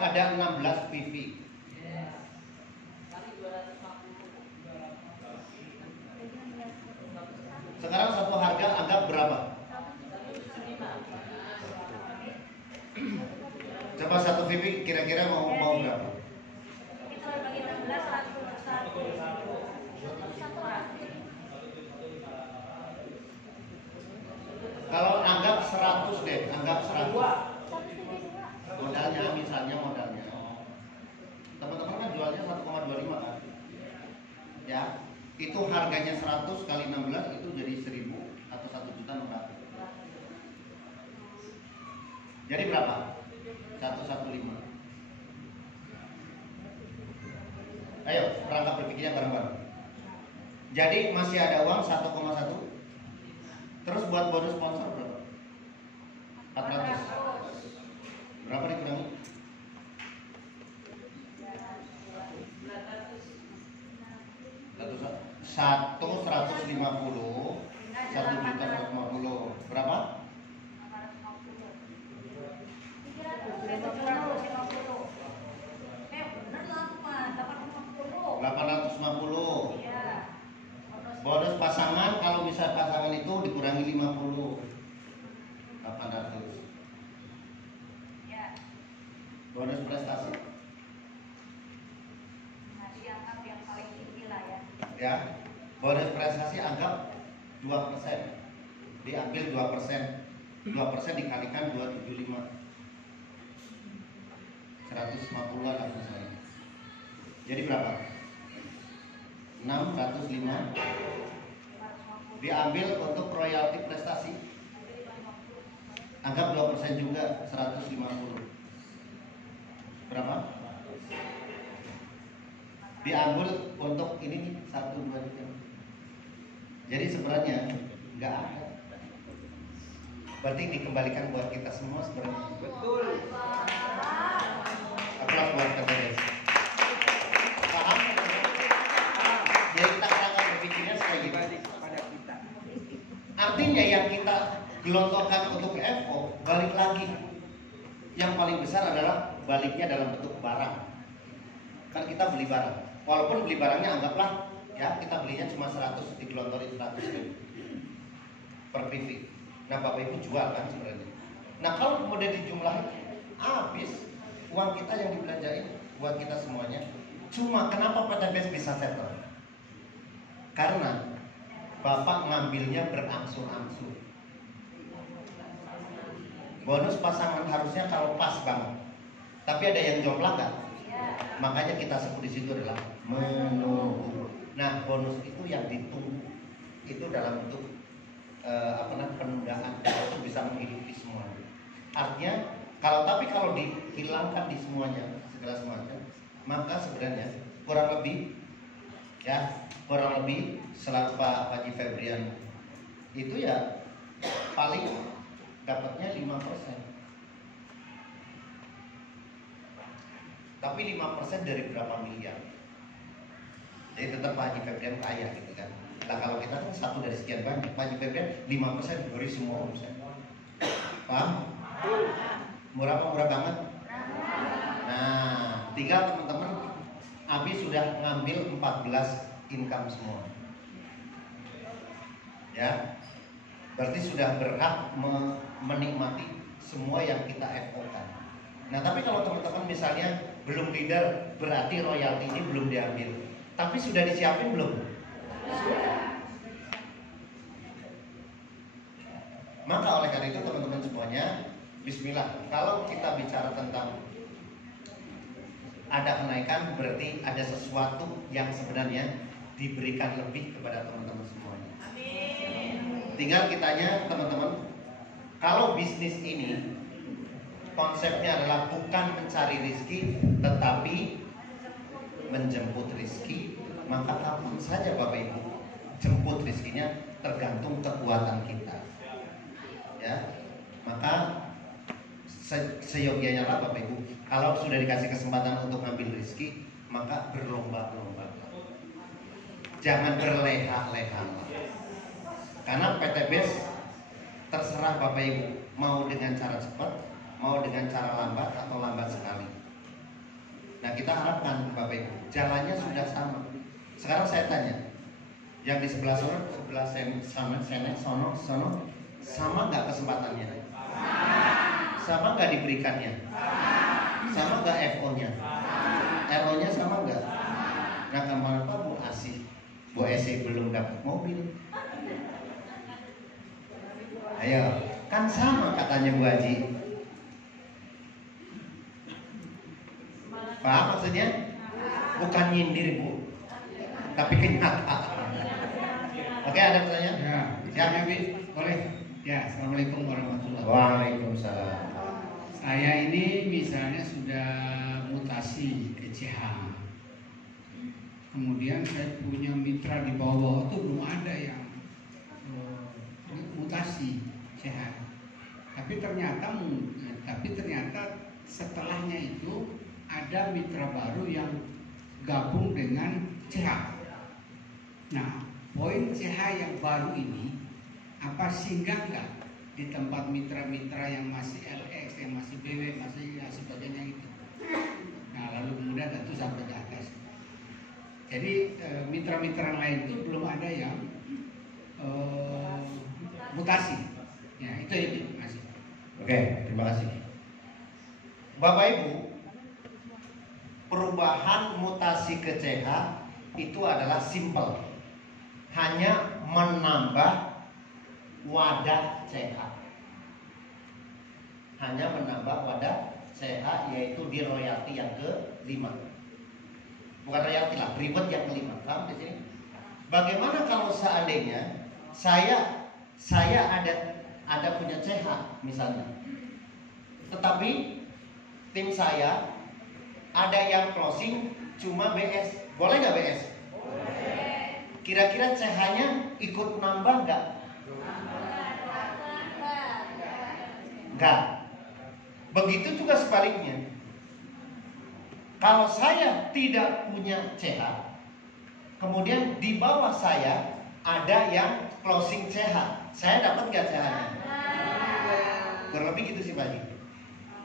ada 16 PV. Sekarang satu harga anggap berapa? Coba satu PV kira-kira mau berapa? Kalau anggap 100 deh, anggap 100. Modalnya misalnya modalnya. Teman-teman kan jualnya 1,25 kan? Ya, itu harganya 100 kali 16 itu jadi 1000 atau 1.600.000. Jadi berapa? 115. Ayo, perangkap berpikirnya bareng-bareng. Jadi masih ada uang 1,1. Terus buat bonus sponsor berapa? 400. Berapa dikurangi? 150, 1.150. Berapa? 850. Bonus pasangan, kalau misal pasangan itu dikurangi 50, 800. Bonus prestasi. Ya, bonus prestasi anggap 2%. Diambil 2%. 2% dikalikan 275. 150-an lah misalnya. Jadi berapa? 605. Diambil untuk royalti prestasi, anggap 2% juga, 150. Berapa? Diambil untuk ini nih, 1, 2, 3. Jadi sebenarnya nggak ada. Berarti dikembalikan buat kita semua sebenarnya. Betul. Aplaus buat KPDS. Paham? Jadi kita akan berpikirnya sekali lagi. Artinya yang kita gelontorkan untuk FO balik lagi. Yang paling besar adalah baliknya dalam bentuk barang. Kan kita beli barang. Walaupun beli barangnya anggaplah ya kita belinya cuma 100, digelontorin 100.000 per PV. Nah Bapak Ibu jual kan sebenarnya. Nah kalau kemudian dijumlahin habis uang kita yang dibelanjain buat kita semuanya. Cuma kenapa PTBS bisa settle? Karena Bapak ngambilnya berangsur-angsur. Bonus pasangan harusnya kalau pas banget. Tapi ada yang jomplang kan? Makanya kita sebut di situ adalah menunggu. Nah, bonus itu yang ditunggu itu dalam bentuk penundaan itu bisa menghidupi semuanya. Artinya kalau dihilangkan di semuanya segala semuanya, maka sebenarnya kurang lebih selaku Pak Haji Febrian itu ya paling dapatnya 5%. Tapi 5% dari berapa miliar? Jadi tetap Pak Haji Febrian kaya gitu kan. Nah kalau kita kan 1 dari sekian banyak, Pak Haji Febrian 5% dari semua omset. Paham? Murah apa murah banget? Nah, tinggal teman-teman Abi sudah ngambil 14 income semua. Ya. Berarti sudah berhak menikmati semua yang kita FO-kan. Nah, tapi kalau teman-teman misalnya belum leader, berarti royalti ini belum diambil. Tapi sudah disiapin belum? Maka oleh karena itu teman-teman semuanya, bismillah. Kalau kita bicara tentang ada kenaikan, berarti ada sesuatu yang sebenarnya diberikan lebih kepada teman-teman semuanya. Amin. Tinggal kitanya teman-teman, kalau bisnis ini konsepnya adalah bukan mencari rizki, tetapi menjemput rizki, maka kapan saja Bapak Ibu jemput rezekinya tergantung kekuatan kita. Ya, maka seyogianya lah Bapak Ibu, kalau sudah dikasih kesempatan untuk ngambil rezeki, maka berlomba-lomba. Jangan berleha-leha. Karena PTBS terserah Bapak Ibu, mau dengan cara cepat, mau dengan cara lambat atau lambat sekali. Nah, kita harapkan Bapak Ibu, jalannya sudah sama. Sekarang saya tanya, yang di sebelah sono, sama nggak kesempatannya? Sama nggak diberikannya? Sama nggak FO-nya? RO-nya sama nggak? Nah, kenapa Bu Asih, Bu Ese belum dapat mobil? Ayo, kan sama katanya Bu Haji. Paham maksudnya? Bukan nyindir Bu, tapi kenyataan. Oke, ada pertanyaan? Ya, boleh. Ya, assalamualaikum warahmatullahi wabarakatuh. Waalaikumsalam. Saya ini misalnya sudah mutasi ke CH. Kemudian saya punya mitra di bawah itu belum ada yang mutasi CH. Tapi ternyata setelahnya itu ada mitra baru yang gabung dengan CH. Nah, poin CH yang baru ini apa singgah nggak di tempat mitra-mitra yang masih LX, yang masih BW, masih sebagainya itu? Nah, lalu kemudian tentu sampai ke atas. Jadi mitra-mitra lain itu belum ada yang mutasi. Ya, itu masih. Oke, terima kasih. Bapak Ibu, perubahan mutasi ke CH itu adalah simple. Hanya menambah wadah CH. Hanya menambah wadah CH, yaitu di royalti yang ke-5. Bukan royalti lah, ribet yang ke-5. Paham di sini? Bagaimana kalau seandainya saya ada punya CH misalnya, tetapi tim saya ada yang closing cuma BS, boleh nggak BS? Kira-kira CH-nya ikut nambah nggak? Nggak. Begitu juga sebaliknya. Kalau saya tidak punya CH, kemudian di bawah saya ada yang closing CH, saya dapat nggak CH-nya? Kurang lebih gitu sih Pak Haji.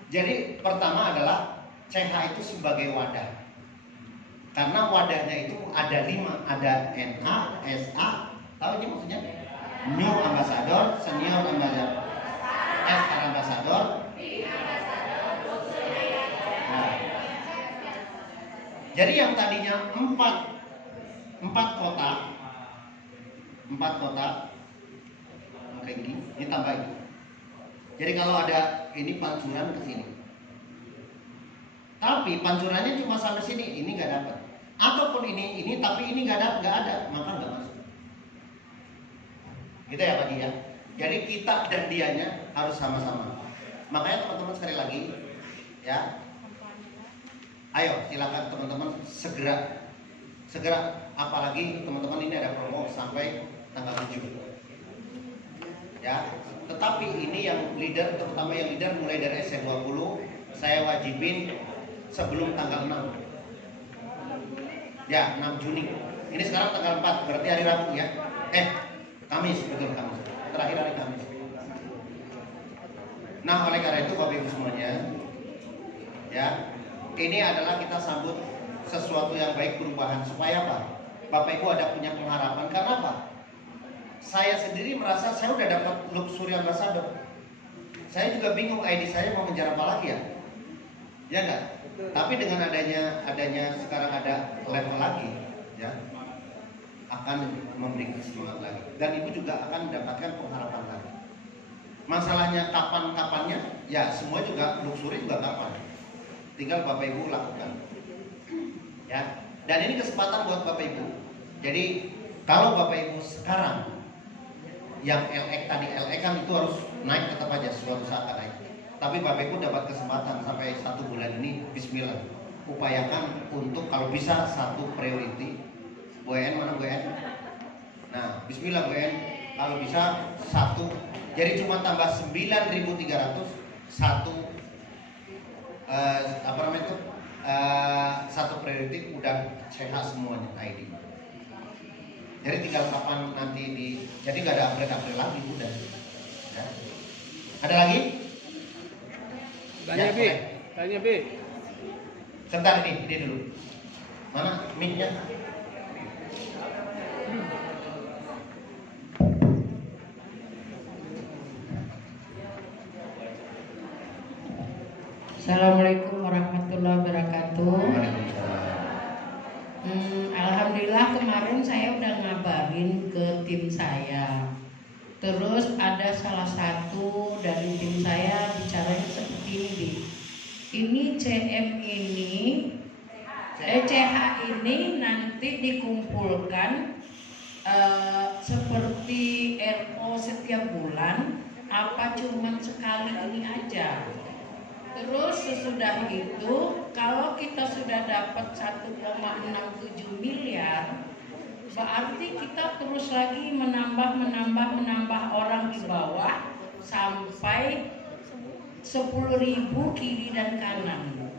Jadi pertama adalah CH itu sebagai wadah. Karena wadahnya itu ada 5, ada NA, SA, tahu aja maksudnya? New Ambassador, Senior Ambassador, SR Ambassador. Nah, jadi yang tadinya 4 kota, oke ini tambah ini. Jadi kalau ada ini pancuran ke sini, tapi pancurannya cuma sampai sini, ini nggak dapat. Ataupun ini tapi ini nggak ada, maka nggak masuk. Gitu ya Pak Haji ya. Jadi kita dan dianya harus sama-sama. Makanya teman-teman sekali lagi, ya, ayo silakan teman-teman segera, apalagi teman-teman ini ada promo sampai tanggal 7. Ya, tetapi ini yang leader, terutama yang leader mulai dari SC20, saya wajibin sebelum tanggal 6. Ya, 6 Juni. Ini sekarang tanggal 4, berarti hari Rabu ya. Kamis, betul Kamis. Terakhir hari Kamis. Nah, oleh karena itu Bapak Ibu semuanya, ya, ini adalah kita sambut sesuatu yang baik, perubahan, supaya apa? Bapak Ibu ada punya pengharapan. Karena apa? Saya sendiri merasa saya udah dapat luxury ambassador. Saya juga bingung ID saya mau mengejar apa lagi ya? Ya enggak? Tapi dengan adanya sekarang ada level lagi, ya, akan memberikan semangat lagi. Dan Ibu juga akan mendapatkan pengharapan lagi. Masalahnya kapan-kapannya, ya semua juga luxury juga kapan. Tinggal Bapak Ibu lakukan. Ya. Dan ini kesempatan buat Bapak Ibu. Jadi kalau Bapak Ibu sekarang yang LX tadi, LX kan itu harus naik tetap aja, suatu saat naik. Tapi Bapak Ibu dapat kesempatan sampai 1 bulan ini, bismillah. Upayakan untuk kalau bisa 1 priority. WN mana WN? Nah, bismillah Bu En, kalau bisa satu, jadi cuma tambah 9.300 satu apa namanya itu satu priority udah CH semuanya ID. Jadi tinggal kapan nanti jadi nggak ada upgrade lagi udah. Ya. Ada lagi? Tanya Ya, B. boleh. Tanya B. Sebentar ini dulu. Mana mic-nya? Assalamualaikum warahmatullahi wabarakatuh. Alhamdulillah kemarin saya udah ngabarin ke tim saya. Terus ada salah satu dari tim saya bicaranya seperti ini, Bi. Ini CM ini, CH ini nanti dikumpulkan seperti RO setiap bulan, apa cuman sekali ini aja? Terus sesudah itu kalau kita sudah dapat 1,67 miliar, berarti kita terus lagi menambah orang di bawah sampai 10.000 kiri dan kanan.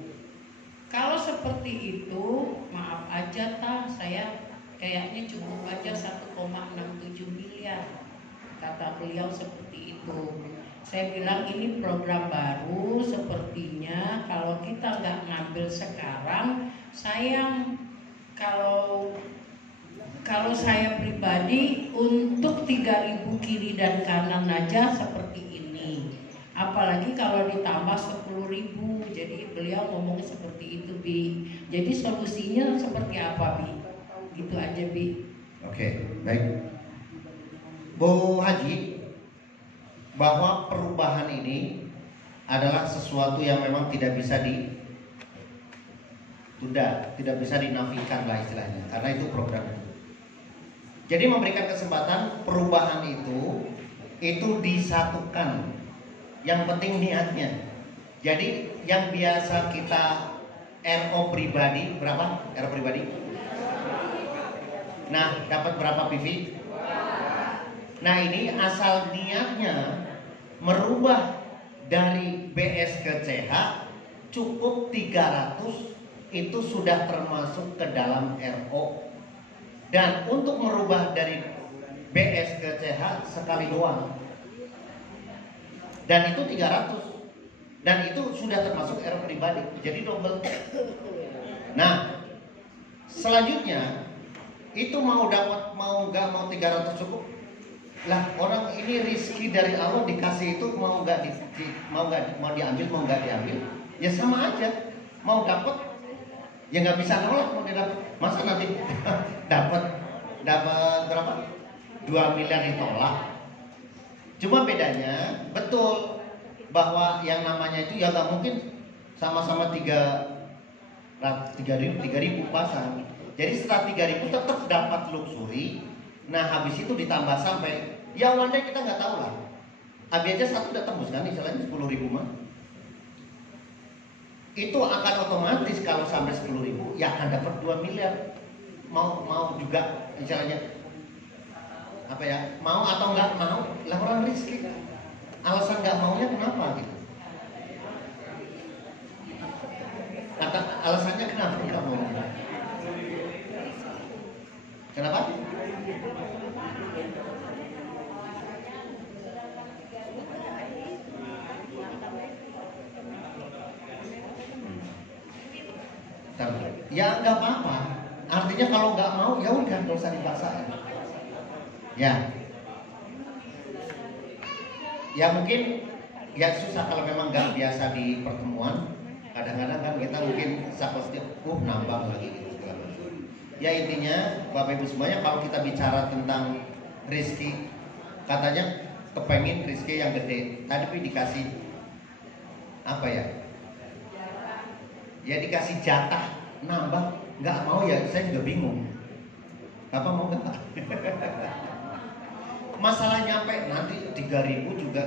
Kalau seperti itu, maaf aja saya kayaknya cukup aja 1,67 miliar. Kata beliau seperti itu. Saya bilang ini program baru, sepertinya kalau kita nggak ngambil sekarang, sayang. Kalau saya pribadi untuk 3.000 kiri dan kanan aja seperti ini, apalagi kalau ditambah 10.000. Jadi beliau ngomong seperti itu, Bi. Jadi solusinya seperti apa, Bi? Gitu aja, Bi. Oke, baik. Bu Haji, bahwa perubahan ini adalah sesuatu yang memang tidak bisa ditunda, tidak bisa dinafikan lah istilahnya, karena itu program itu. Jadi memberikan kesempatan perubahan itu disatukan. Yang penting niatnya. Jadi yang biasa kita RO pribadi berapa? RO pribadi? Nah, dapat berapa PV? Nah, ini asal niatnya merubah dari BS ke CH cukup 300 itu sudah termasuk ke dalam RO. Dan untuk merubah dari BS ke CH sekali doang. Dan itu 300. Dan itu sudah termasuk RO pribadi. Jadi double. Nah, selanjutnya itu mau nggak mau 300 cukup. Lah orang ini rezeki dari Allah dikasih itu mau diambil mau nggak diambil ya sama aja, mau dapat ya nggak bisa nolak, mau didapat masa nanti dapat berapa 2 miliar ditolak. Cuma bedanya betul bahwa yang namanya itu ya nggak mungkin sama-sama 3.000 pasang. Jadi setelah 3.000 tetap dapat luxury. Nah habis itu ditambah sampai ya one day kita nggak tahu lah. Abi aja satu udah tembus kan istilahnya 10.000 mah. Itu akan otomatis kalau sampai 10.000 ya akan dapat 2 miliar. Mau juga istilahnya apa ya? Mau atau nggak mau lah orang rezeki. Alasan nggak maunya kenapa gitu? Kata alasannya kenapa nggak mau? Kenapa? Ya nggak apa-apa. Artinya kalau nggak mau ya udah nggak usah dipaksain. Ya. Ya mungkin ya susah kalau memang nggak biasa di pertemuan. Kadang-kadang kan kita mungkin sakit nambah lagi gitu. Ya intinya Bapak Ibu semuanya kalau kita bicara tentang rezeki, katanya kepengen rezeki yang gede. Tadi dikasih apa ya? Ya dikasih jatah nambah, nggak mau ya saya juga bingung. Apa mau nggak? Masalah nyampe nanti 3.000 juga.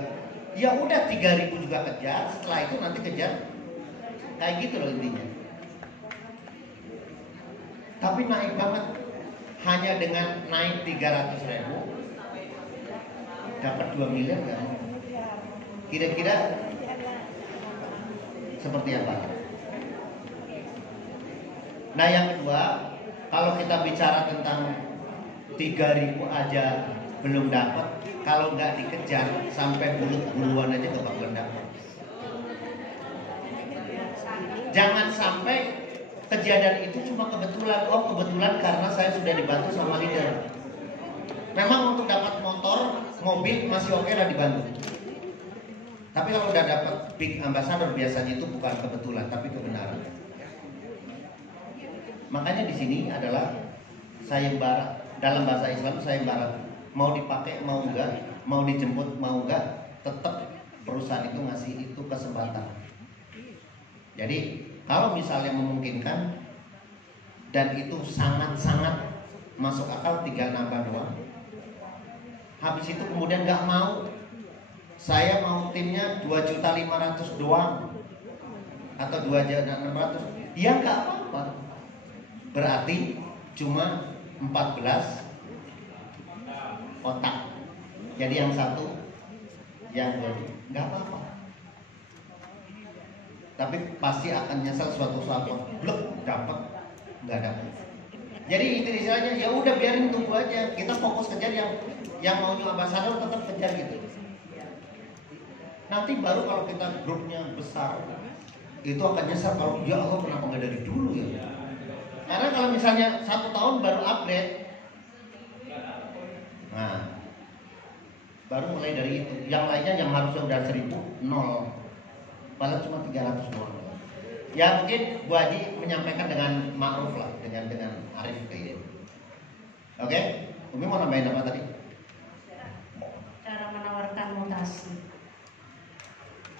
Ya udah 3.000 juga kejar. Setelah itu nanti kejar. Kayak gitu loh intinya. Tapi naik banget. hanya dengan naik 300.000 dapat 2 miliar nggak? Kira-kira seperti apa? Nah yang kedua, kalau kita bicara tentang 3.000 aja belum dapat, kalau nggak dikejar sampai bulu-buluan aja nggak bakal dapat. Jangan sampai kejadian itu cuma kebetulan. Oh kebetulan karena saya sudah dibantu sama leader. Memang untuk dapat motor, mobil masih oke lah dibantu. Tapi kalau udah dapat big ambassador biasanya itu bukan kebetulan tapi kebenaran. Makanya di sini adalah sayembara. Dalam bahasa Islam sayembara. Mau dipakai mau enggak, mau dijemput mau enggak, tetap perusahaan itu ngasih itu kesempatan. Jadi kalau misalnya memungkinkan dan itu sangat-sangat masuk akal, tinggal nambah doang. Habis itu kemudian nggak mau, saya mau timnya 2.500.000 doang atau 2.600.000, ya nggak apa-apa. Berarti cuma 14 otak. Jadi yang satu yang jadi nggak apa-apa. Tapi pasti akan nyesel suatu saat, blok dapat nggak dapat. Jadi itu istilahnya ya udah biarin tunggu aja. Kita fokus kejar yang mau ambassador, tetap kejar gitu. Nanti baru kalau kita grupnya besar itu akan nyesel kalau ya Allah kenapa nggak dari dulu ya. Karena kalau misalnya 1 tahun baru upgrade, nah baru mulai dari itu. Yang lainnya yang harusnya udah 1.000 nol. Padahal cuma 300 doang. Ya mungkin Bu Haji menyampaikan dengan ma'ruf lah, dengan arif kayak gitu. Oke? Umi mau nambahin apa tadi? Cara menawarkan mutasi.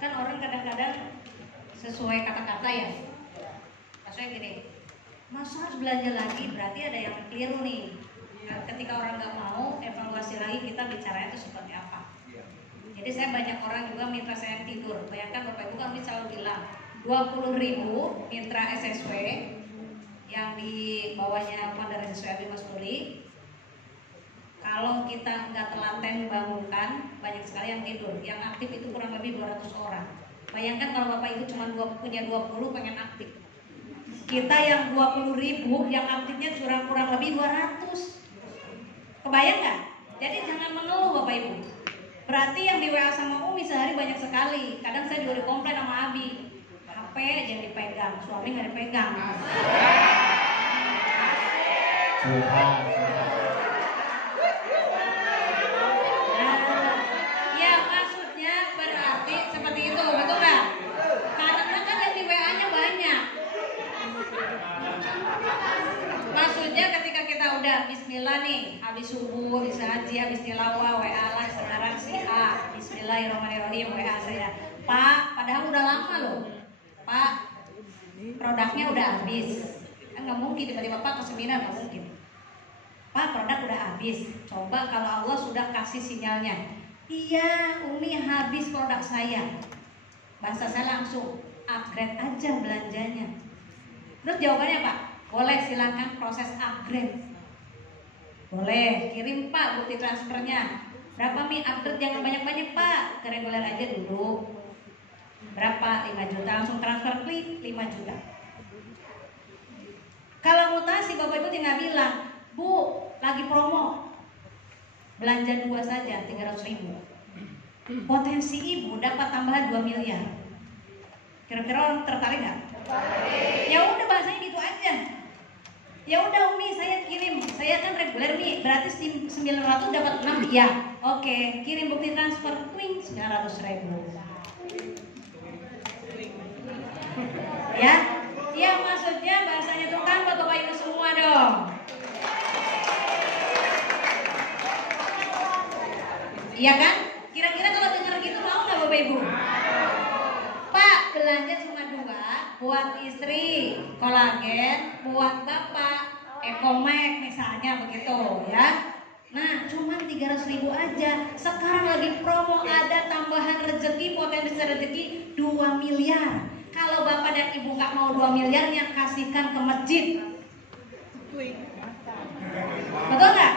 Kan orang kadang-kadang sesuai kata-kata ya. Maksudnya gini, masa harus belanja lagi, berarti ada yang keliru nih. Nah, ketika orang nggak mau, evaluasi lagi kita bicaranya itu seperti apa. Jadi saya banyak orang juga mitra saya yang tidur. Bayangkan Bapak Ibu kan selalu bilang 20.000 mitra SSW yang di bawahnya Founder SSW Abi Mas Tuli. Kalau kita nggak telaten membangunkan, banyak sekali yang tidur. Yang aktif itu kurang lebih 200 orang. Bayangkan kalau Bapak Ibu cuma punya 20 pengen aktif. Kita yang 20.000 yang aktifnya kurang lebih 200. Kebayang nggak? Jadi jangan mengeluh Bapak Ibu. Berarti yang di WA sama Umi sehari banyak sekali. Kadang saya juga dikomplain sama Abi, HP aja dipegang, suami nggak dipegang. Ya maksudnya berarti seperti itu, betul nggak? Karena kan yang di WA-nya banyak. Maksudnya ketika kita udah Bismillah nih, habis subuh, bisa haji, habis tilawah, WA lah sekarang si A, Bismillahirrahmanirrahim, WA saya, Pak, padahal udah lama loh, Pak, produknya udah habis, kan nggak mungkin tiba-tiba Pak ke seminar, nggak mungkin. Pak, produk udah habis, coba kalau Allah sudah kasih sinyalnya, iya, Umi habis produk saya, bahasa saya langsung upgrade aja belanjanya. Terus jawabannya Pak, boleh silakan proses upgrade. Boleh, kirim Pak bukti transfernya. Berapa Mi upgrade, jangan banyak-banyak Pak, ke reguler aja dulu. Berapa? 5 juta, langsung transfer klik 5 juta. Kalau mutasi Bapak Ibu tinggal bilang, Bu, lagi promo. Belanja 2 saja 300.000. Potensi Ibu dapat tambahan 2 miliar. Kira-kira orang tertarik nggak? Ya udah bahasanya gitu aja. Ya udah Umi, saya kirim, saya kan reguler nih, berarti 900 dapat 6 ya. Oke, kirim bukti transfer, twing 900.000. Ya, ya maksudnya bahasanya tuh kan buat Bapak Ibu semua dong. Iya kan? Kira-kira kalau dengar gitu mau nggak Bapak Ibu? Pak, belanja cuma 2, buat istri kolagen, buat bapak Ecomax misalnya begitu ya. Nah, cuma 300.000 aja. Sekarang lagi promo, ada tambahan rezeki, potensi rezeki 2 miliar. Kalau bapak dan ibu nggak mau 2 miliarnya, kasihkan ke masjid. Betul nggak?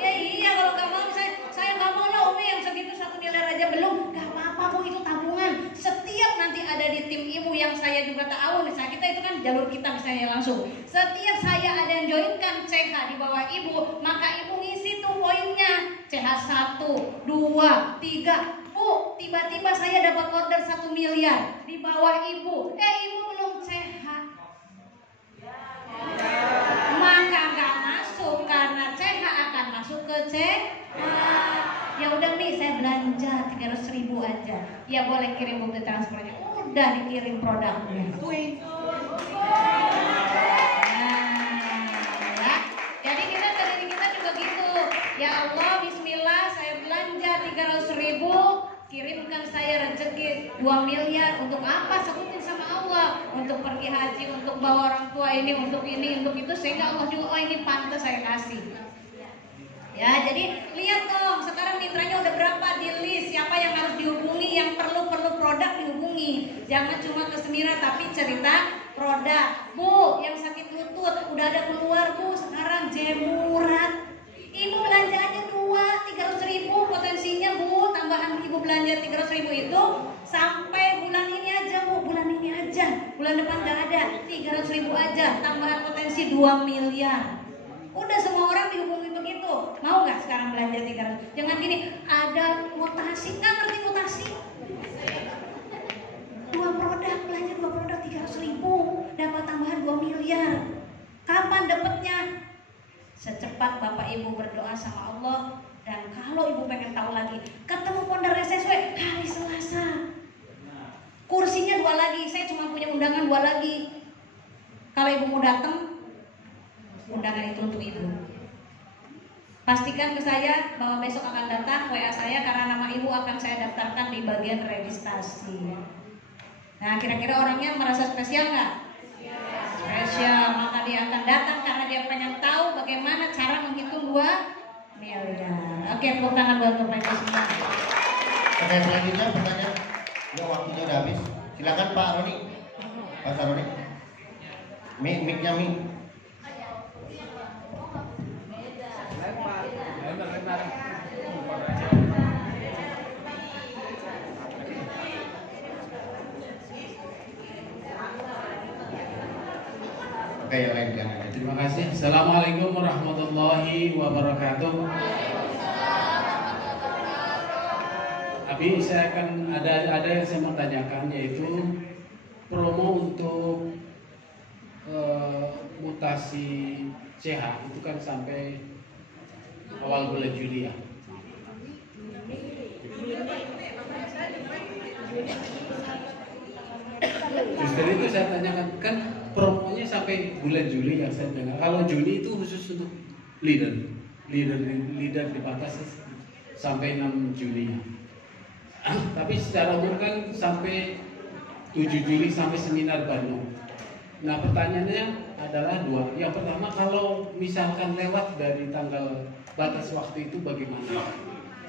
Ya iya, kalau nggak mau saya nggak mau lah Umi yang segitu 1 miliar aja belum. Nggak apa-apa Bu, itu tabungan. Setiap nanti ada di tim ibu yang saya juga tahu, misalnya kita itu kan jalur kita misalnya langsung. Setiap saya ada yang joinkan CH di bawah ibu, maka ibu ngisi tuh poinnya. CH 1, 2, 3. Bu, tiba-tiba saya dapat order 1 miliar di bawah ibu. Ibu belum CH. Maka nggak masuk karena CH akan masuk ke CH. Ya udah Mi, saya belanja 300.000 aja. Ya boleh kirim bukti transfernya. Udah dikirim produknya. Ya. Jadi kita dari diri kita juga gitu. Ya Allah, Bismillah, saya belanja 300.000, kirimkan saya rezeki 2 miliar. Untuk apa? Sebutin sama Allah. Untuk pergi haji, untuk bawa orang tua ini, untuk itu. Sehingga Allah juga, oh ini pantas saya kasih. Ya, jadi lihat dong, sekarang mitranya udah berapa di list, siapa yang harus dihubungi, yang perlu produk dihubungi. Jangan cuma ke seminar tapi cerita produk. Bu, yang sakit lutut udah ada keluar Bu, sekarang jemuran. Ibu belanja aja 300.000 potensinya Bu, tambahan ibu belanja 300.000 itu sampai bulan ini aja Bu, bulan ini aja. Bulan depan gak ada, 300.000 aja, tambahan potensi 2 miliar. Udah semua orang dihubungi begitu. Mau nggak sekarang belanja 300? Jangan gini, ada mutasi, nggak ngerti mutasi. 2 produk, belanja 2 produk 300.000, dapat tambahan 2 miliar. Kapan dapatnya? Secepat Bapak Ibu berdoa sama Allah. Dan kalau Ibu pengen tahu lagi, ketemu Pondar SSW hari Selasa. Kursinya 2 lagi, saya cuma punya undangan 2 lagi. Kalau Ibu mau datang, undangan itu untuk Ibu. Pastikan ke saya bahwa besok akan datang WA saya karena nama Ibu akan saya daftarkan di bagian registrasi. Nah, kira-kira orangnya merasa spesial nggak? Spesial, maka dia akan datang karena dia pengen tahu bagaimana cara menghitung 2 miliar. Oke, tepuk tangan buat Bapak Ibu semua. Oke, selanjutnya pertanyaan. Ya, waktunya udah habis. Silakan Pak Roni. Pak Roni. Mic-nya Mi. Oke, yang lain jangan. Terima kasih. Assalamualaikum warahmatullahi wabarakatuh. Abi, saya akan ada yang saya mau tanyakan, yaitu promo untuk mutasi CH itu kan sampai awal bulan Juli ya. Justru itu saya tanyakan, kan promonya sampai bulan Juli yang saya dengar. Kalau Juni itu khusus untuk leader dibatasi sampai 6 Juli. Tapi secara umum kan sampai 7 Juli sampai seminar Bandung. Nah, pertanyaannya adalah 2. Yang pertama, kalau misalkan lewat dari tanggal batas waktu itu bagaimana?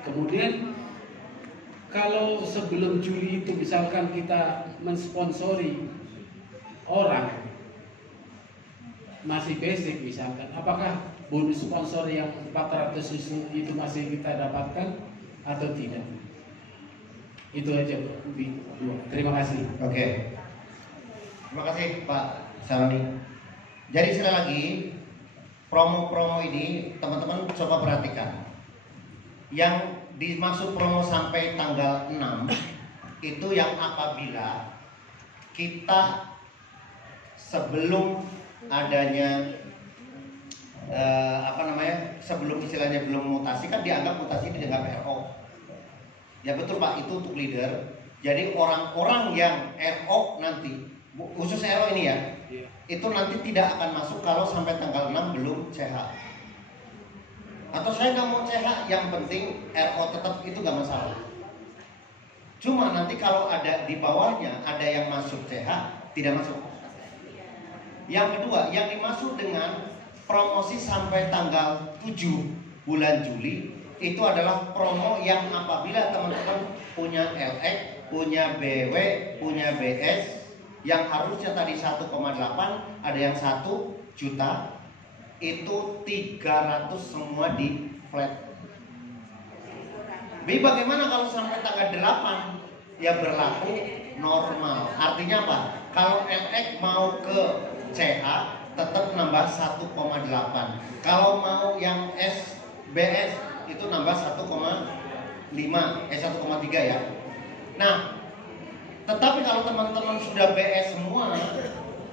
Kemudian kalau sebelum Juli itu misalkan kita mensponsori orang masih basic misalkan, apakah bonus sponsor yang 400 itu masih kita dapatkan atau tidak? Itu aja Bu. Terima kasih. Oke. Terima kasih Pak Saroni. Jadi sekali lagi, promo-promo ini teman-teman coba perhatikan. Yang dimaksud promo sampai tanggal 6 itu yang apabila kita sebelum adanya sebelum istilahnya belum mutasi, kan dianggap mutasi itu dianggap RO. Ya betul Pak, itu untuk leader. Jadi orang-orang yang RO nanti, khusus RO ini ya, itu nanti tidak akan masuk kalau sampai tanggal 6 belum CH. Atau saya nggak mau CH, yang penting RO tetap, itu nggak masalah. Cuma nanti kalau ada di bawahnya ada yang masuk CH, tidak masuk. Yang kedua, yang dimaksud dengan promosi sampai tanggal 7 bulan Juli itu adalah promo yang apabila teman-teman punya LX, punya BW, punya BS yang harusnya tadi 1,8, ada yang 1 juta, itu 300 semua di flat. Tapi bagaimana kalau sampai tanggal 8? Ya berlaku normal. Artinya apa? Kalau LX mau ke CH tetap nambah 1,8. Kalau mau yang SBS itu nambah 1,5, 1,3 ya. Nah, tetapi kalau teman-teman sudah BS semua,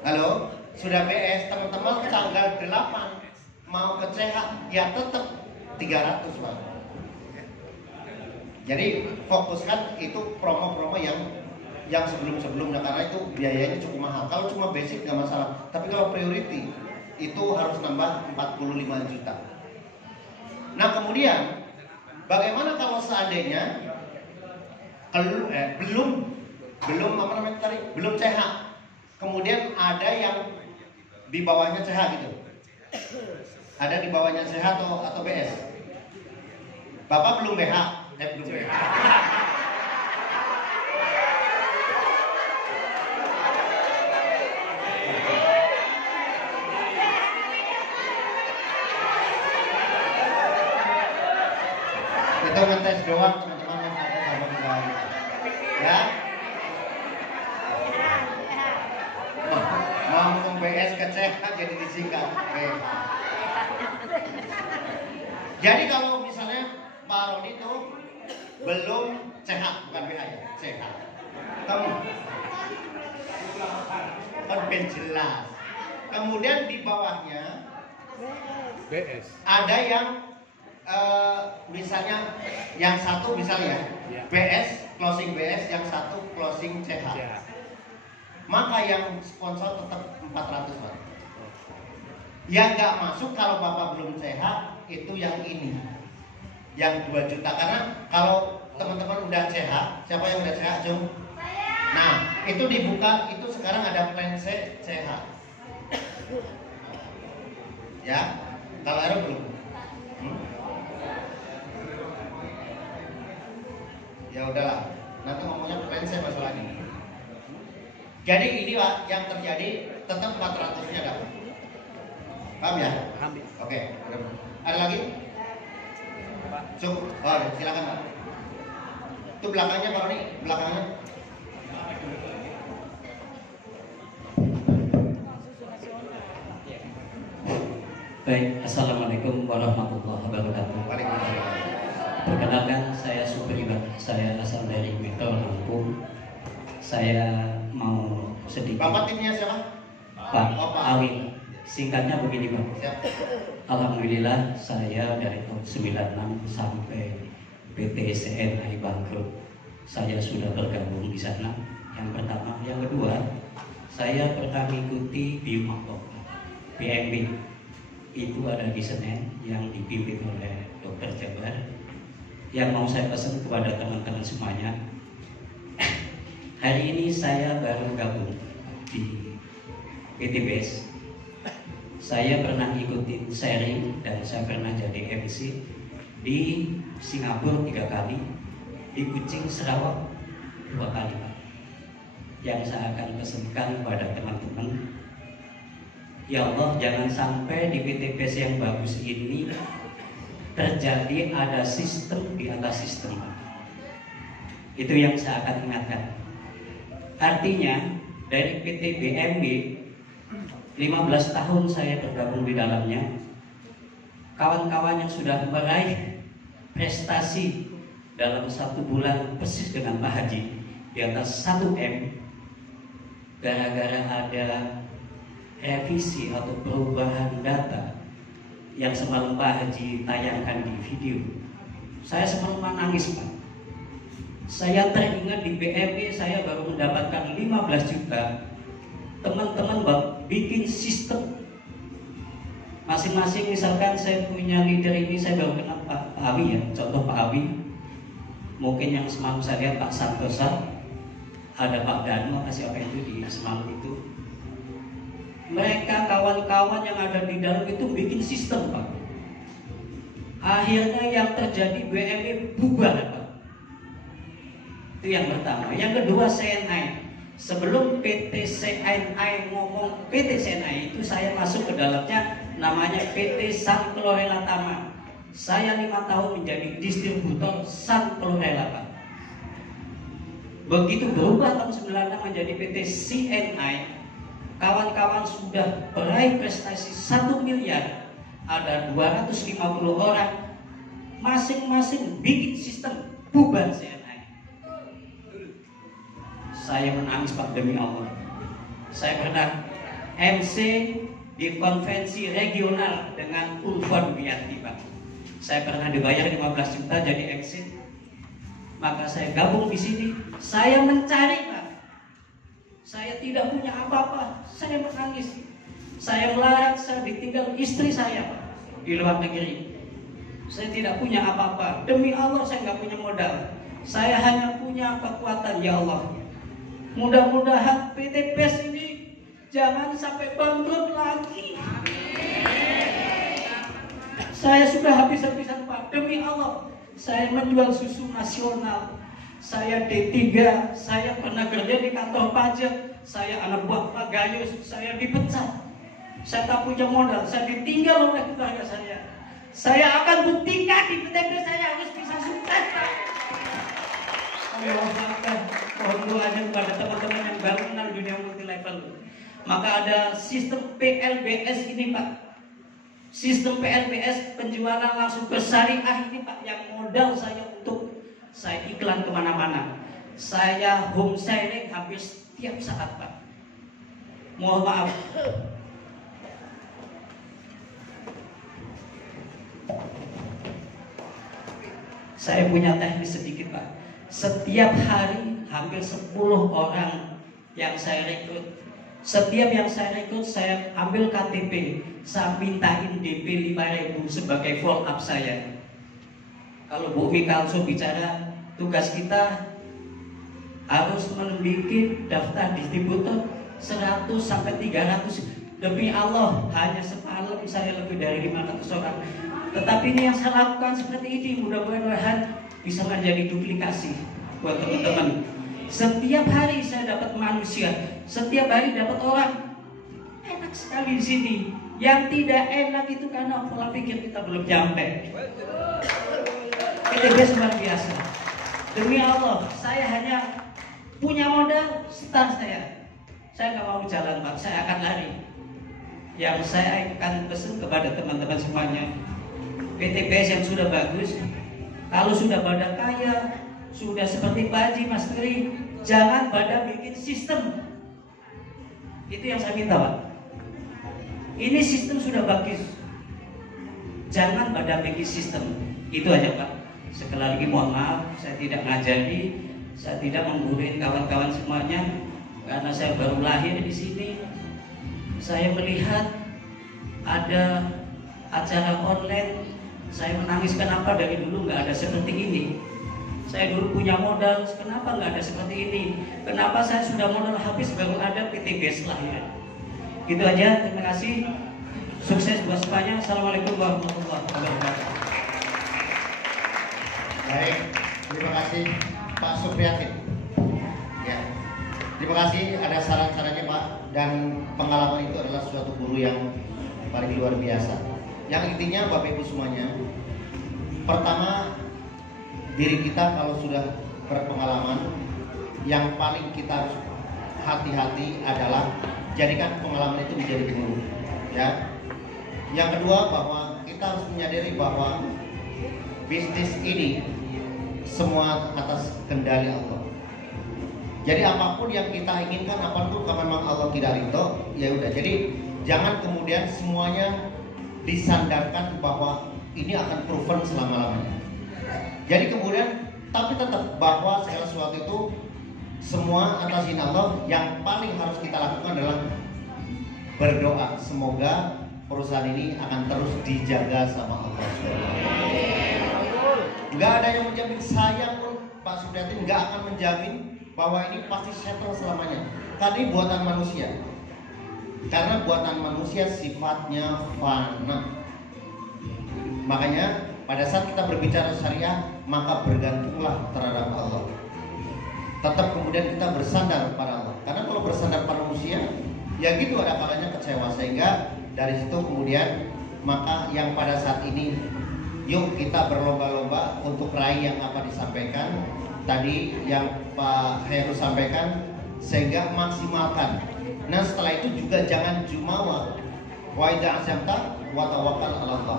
halo, sudah BS, teman-teman tanggal 8 mau ke CH ya tetap 300 Pak. Jadi fokuskan itu promo-promo yang sebelum-sebelumnya, karena itu biayanya cukup mahal. Kalau cuma basic nggak masalah, tapi kalau priority itu harus nambah 45 juta. Nah kemudian bagaimana kalau seandainya belum apa namanya tadi, belum CH, kemudian ada yang di bawahnya CH gitu, ada di bawahnya CH atau BS, Bapak belum BH, belum BH. Itu ngetes doang teman-teman yang ada sama sekali. Ya. Mau BS ke CH jadi disingkat. Oke. Jadi kalau misalnya Pak Roni itu belum CH, bukan BH ya, CH. Kamu kan jelas. Kemudian di bawahnya BS. ada yang misalnya yang satu misalnya Ya. BS, closing BS, yang satu closing CH. Ya. Maka yang sponsor tetap 400 Pak. Yang nggak masuk kalau Bapak belum CH itu yang ini, yang 2 juta. Karena kalau teman-teman udah CH, siapa yang udah CH, Jung? Nah, itu dibuka, itu sekarang ada plan C CH. Ya, kalau Aaron belum. Ya udahlah, nanti ngomongnya plan C masalah ini. Jadi ini Pak, yang terjadi tetap 400-nya dapat. Paham ya? Paham. Oke, ada lagi? Cukup. Oh, silakan Pak. Itu belakangnya Pak Roni, belakangnya. Baik, Assalamualaikum warahmatullahi wabarakatuh. Waalaikumsalam. Perkenalkan, saya Supriman, saya asal dari Metro Lampung. Saya mau sedikit. Bapak timnya siapa? Pak Oh, Pak. Awi. Singkatnya begini Pak. Siap. Alhamdulillah saya dari tahun 96 sampai PT CNI bangkrut. Saya sudah bergabung di sana. Yang pertama, yang kedua, saya pernah mengikuti Biomakop PMB. Itu ada di Senen yang dipimpin oleh Dr. Jabar. Yang mau saya pesan kepada teman-teman semuanya, hari ini saya baru gabung di PTBS. Saya pernah ikutin sharing dan saya pernah jadi MC di Singapura 3 kali, di Kucing Sarawak 2 kali Pak. Yang saya akan pesankan kepada teman-teman, ya Allah, jangan sampai di PTBS yang bagus ini terjadi ada sistem di atas sistem. Itu yang saya akan ingatkan. Artinya dari PT BMB 15 tahun saya bergabung di dalamnya. Kawan-kawan yang sudah meraih prestasi dalam 1 bulan persis dengan Pak Haji di atas 1M, gara-gara ada revisi atau perubahan data yang semalam Pak Haji tayangkan di video, saya semalam nangis Pak. Saya teringat di BMB saya baru mendapatkan 15 juta. Teman-teman bikin sistem masing-masing. Misalkan saya punya leader ini, saya baru kenal Pak Awi ya, contoh Pak Awi. Mungkin yang semalam saya lihat Pak Santosa, ada Pak Dano, siapa itu di semalam itu. Mereka kawan-kawan yang ada di dalam itu bikin sistem Pak. Akhirnya yang terjadi BMB bubar Pak. Itu yang pertama. Yang kedua, CNI. Sebelum PT CNI ngomong PT CNI itu, saya masuk ke dalamnya namanya PT San Chlorella Tama. Saya 5 tahun menjadi distributor San Chlorella, Pak. Begitu berubah tahun 96 menjadi PT CNI, kawan-kawan sudah meraih prestasi 1 miliar. Ada 250 orang, masing-masing bikin sistem, bubar CNI. Saya menangis, Pak, demi Allah. Saya pernah MC di konvensi regional dengan Ulfa Dubiati, Pak. Saya pernah dibayar 15 juta jadi exit. Maka saya gabung di sini. Saya mencari, Pak. Saya tidak punya apa-apa. Saya menangis. Saya melarat, saya ditinggal istri saya, Pak, di luar negeri. Saya tidak punya apa-apa. Demi Allah saya nggak punya modal. Saya hanya punya kekuatan, ya Allah. Mudah-mudahan PT PES ini jangan sampai bangkrut lagi. Saya sudah habis-habisan, Pak. Demi Allah, saya menjual susu nasional. Saya D3, saya pernah kerja di kantor pajak. Saya anak buah Pak Gayus, saya dipecat. Saya tak punya modal, saya ditinggal oleh keluarga saya. Saya akan buktikan di PTP saya harus bisa sukses, Pak. Mohon doanya kepada teman-teman yang baru kenal dunia multi level. Maka ada sistem PLBS ini, Pak. Sistem PLBS penjualan langsung ke syariah ini, Pak, yang modal saya untuk saya iklan kemana-mana. Saya home selling hampir setiap saat, Pak. Mohon maaf. Saya punya teknis sedikit, Pak. Setiap hari hampir 10 orang yang saya rekrut. Setiap yang saya rekrut saya ambil KTP, saya mintain DP 5.000 sebagai follow up saya. Kalau Bu Mikalso bicara, tugas kita harus membuat daftar distributor 100 sampai 300. Demi Allah, hanya semalam saya lebih dari 500 orang. Tetapi ini yang saya lakukan seperti ini, mudah-mudahan bisa menjadi duplikasi buat teman-teman. Setiap hari saya dapat manusia, setiap hari dapat orang. Enak sekali di sini. Yang tidak enak itu karena pola pikir kita belum nyampe. PTBS luar biasa. Demi Allah, saya hanya punya modal start saya. Saya nggak mau jalan, Pak. Saya akan lari. Yang saya akan pesan kepada teman-teman semuanya, PTBS yang sudah bagus, kalau sudah pada kaya, sudah seperti Pak Haji, Mas Tri, jangan pada bikin sistem. Itu yang saya minta, Pak. Ini sistem sudah bagus, jangan pada bikin sistem. Itu aja, Pak. Sekali lagi mohon maaf, saya tidak ngajari, saya tidak menggurui kawan-kawan semuanya, karena saya baru lahir di sini. Saya melihat ada acara online, saya menangis. Kenapa dari dulu nggak ada seperti ini? Saya dulu punya modal, kenapa nggak ada seperti ini? Kenapa saya sudah modal habis baru ada PTBS lahir? Gitu aja, terima kasih. Sukses buat semuanya. Assalamualaikum warahmatullahi wabarakatuh. Baik, terima kasih Pak Supriyatin. Ya, terima kasih. Ada saran-sarannya, Pak. Dan pengalaman itu adalah suatu guru yang paling luar biasa. Yang intinya, Bapak Ibu semuanya, pertama, diri kita kalau sudah berpengalaman, yang paling kita harus hati-hati adalah jadikan pengalaman itu menjadi guru. Ya. Yang kedua, bahwa kita harus menyadari bahwa bisnis ini semua atas kendali Allah. Jadi apapun yang kita inginkan, apapun kalau memang Allah tidak ridho, ya udah. Jadi jangan kemudian semuanya disandarkan bahwa ini akan proven selama-lamanya. Jadi kemudian, tapi tetap bahwa segala sesuatu itu semua atas izin Allah. Yang paling harus kita lakukan adalah berdoa. Semoga perusahaan ini akan terus dijaga sama Allah. Nggak ada yang menjamin, saya pun Pak Supriyatin nggak akan menjamin bahwa ini pasti settle selamanya. Tadi buatan manusia. Karena buatan manusia sifatnya fana. Makanya pada saat kita berbicara syariah, maka bergantunglah terhadap Allah. Tetap kemudian kita bersandar pada Allah. Karena kalau bersandar pada manusia, ya gitu ada kalanya kecewa. Sehingga Dari situ kemudian maka yang pada saat ini yuk kita berlomba-lomba untuk raih yang apa disampaikan tadi yang Pak Heru sampaikan, sehingga maksimalkan. Nah setelah itu juga jangan jumawa. Wa idza azamta wa tawakkal 'ala Allah.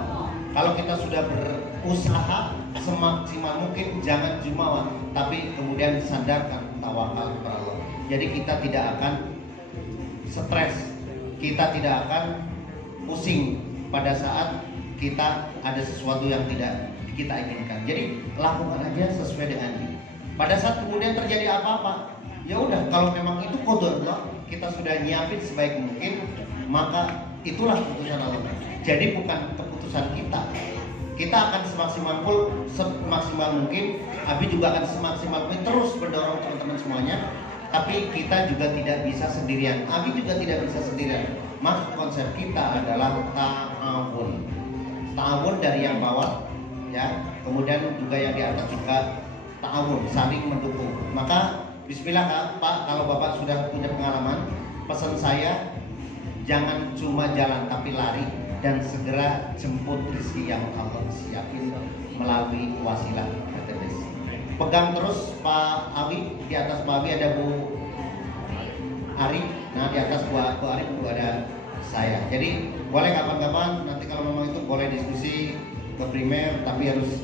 Kalau kita sudah berusaha semaksimal mungkin jangan jumawa, tapi kemudian sandarkan tawakal kepada Allah. Jadi kita tidak akan stres, kita tidak akan pusing pada saat kita ada sesuatu yang tidak kita inginkan. Jadi lakukan aja sesuai dengan ini. Pada saat kemudian terjadi apa-apa, ya udah, kalau memang itu qadarullah, kita sudah nyiapin sebaik mungkin, maka itulah keputusan Allah. Jadi bukan keputusan kita. Kita akan semaksimal mungkin, Abi juga akan semaksimal mungkin terus mendorong teman-teman semuanya. Tapi kita juga tidak bisa sendirian. Abi juga tidak bisa sendirian. Maka konsep kita adalah ta'awun. Ta'awun dari yang bawah, ya. Kemudian juga yang di atas juga ta'awun, saling mendukung. Maka bismillah Pak, kalau Bapak sudah punya pengalaman, pesan saya jangan cuma jalan tapi lari dan segera jemput rezeki yang Allah siapin melalui wasilah PTBS. Pegang terus Pak Awi, di atas Pak Awi ada Bu Ari, nah di atas Bu Ari juga ada saya. Jadi boleh kapan-kapan nanti kalau memang itu boleh diskusi ke primer, tapi harus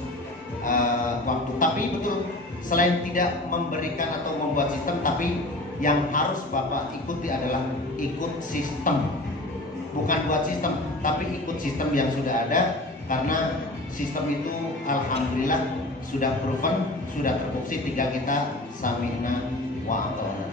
waktu. Tapi betul, selain tidak memberikan atau membuat sistem, tapi yang harus Bapak ikuti adalah ikut sistem. Bukan buat sistem, tapi ikut sistem yang sudah ada. Karena sistem itu alhamdulillah sudah proven, sudah terbukti, tinggal kita sami'na wa ata'na.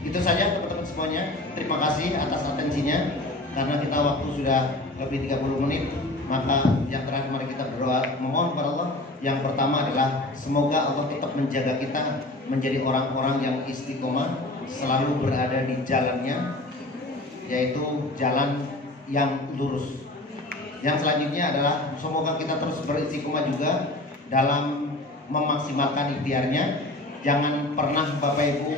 Itu saja teman-teman semuanya. Terima kasih atas atensinya. Karena kita waktu sudah lebih 30 menit, maka yang terakhir mari kita berdoa memohon kepada Allah. Yang pertama adalah semoga Allah tetap menjaga kita menjadi orang-orang yang istiqomah, selalu berada di jalannya, yaitu jalan yang lurus. Yang selanjutnya adalah semoga kita terus beristiqomah juga dalam memaksimalkan ikhtiarnya. Jangan pernah Bapak Ibu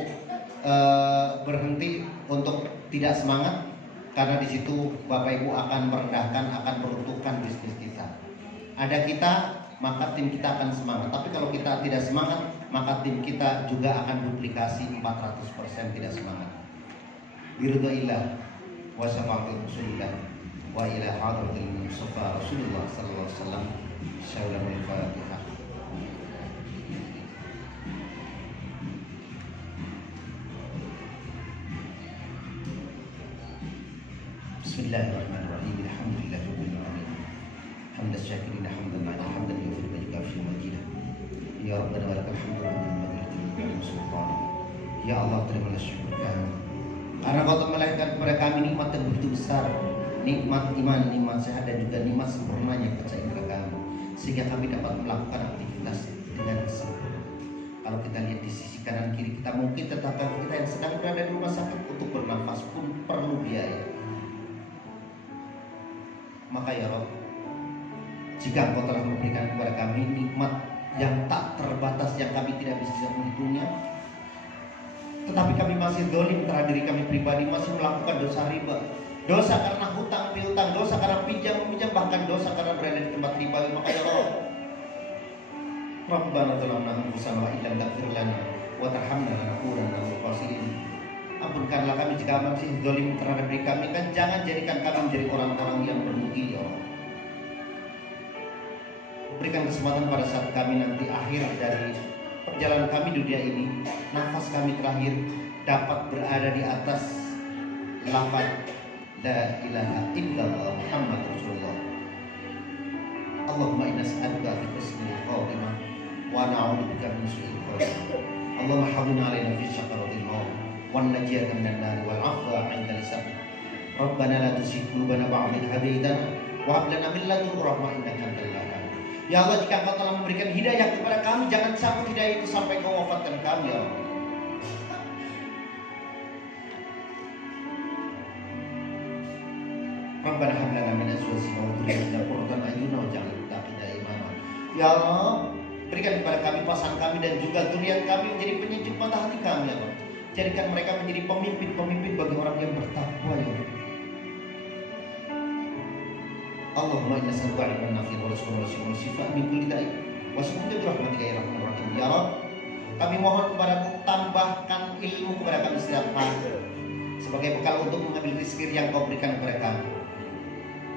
berhenti untuk tidak semangat, karena di situ Bapak Ibu akan merendahkan, akan meruntuhkan bisnis kita. Ada kita, maka tim kita akan semangat. Tapi kalau kita tidak semangat, maka tim kita juga akan duplikasi 400% tidak semangat. Biridhaillah wa syafa'atul rasulillah wa ila hadratil mustafa Rasulullah sallallahu alaihi wasallam. Syaulamul Fatihah. Bismillahirrahmanirrahim. Alhamdulillahirabbil alamin. Hamdan syakirin hamdan lillahi hamdan yufidu wa yukafi majidah. Ya Rabbana wa lakal hamdu wa minna sultan. Ya Allah, terimalah syukur kami karena Kau telah melahirkan kepada kami nikmat yang begitu besar, nikmat iman, nikmat sehat, dan juga nikmat sempurnanya kepercayaan kepada kami, sehingga kami dapat melakukan aktivitas dengan sempurna. Kalau kita lihat di sisi kanan kiri kita, mungkin tetangga kita yang sedang berada di rumah sakit untuk bernafas pun perlu biaya. Maka ya Rabb, jika Engkau telah memberikan kepada kami nikmat yang tak terbatas yang kami tidak bisa menghitungnya, tetapi kami masih zalim terhadap diri kami pribadi, masih melakukan dosa riba, dosa karena hutang piutang, dosa karena pinjam meminjam, bahkan dosa karena berada di tempat riba. Maka ya Allah, Rabbana zalamna anfusana wa illam taghfir lana wa tarhamna lanakunanna minal khasirin. Ampunkanlah kami jika masih zalim terhadap diri kami, dan jangan jadikan kami menjadi orang-orang yang merugi ya Allah. Berikan kesempatan pada saat kami nanti akhir dari perjalanan kami dunia ini, nafas kami terakhir dapat berada di atas lafaz la ilaha illallah Muhammad Rasulullah. Allahumma inna nas'aluka fi husnil khatimah wa na'udzubika min su'il khatimah. Allahumma hawwin 'alaina fi sakaratil maut wan najiyaka minan nar wal 'afwa 'inda lisan. Rabbana la tuzigh qulubana ba'da idh hadaytana wa hab lana min ladunka rahmah innaka antal wahhab. Ya Allah, jika Engkau telah memberikan hidayah kepada kami, jangan sampai hidayah itu sampai Kau wafatkan kami ya Allah. Rabbana hab lana min azwajina wa dhurriyyatina qurrata a'yun waj'alna lil muttaqina imama. Ya Allah, berikan kepada kami pasangan kami dan juga zuriat kami menjadi penyejuk mata hati kami ya Allah. Jadikan mereka menjadi pemimpin-pemimpin bagi orang yang bertakwa ya Allah. Allahumma inna nas'aluka ilman nafi'an wa rizqan wasi'an wa shifaan min kulli da'i wa subhanahu bi rahmatika ya arhamar rahimin. Ya Rabb, kami mohon kepadamu, tambahkan ilmu kepada kami setiap hari sebagai bekal untuk mengambil rezeki yang kau berikan kepada kami.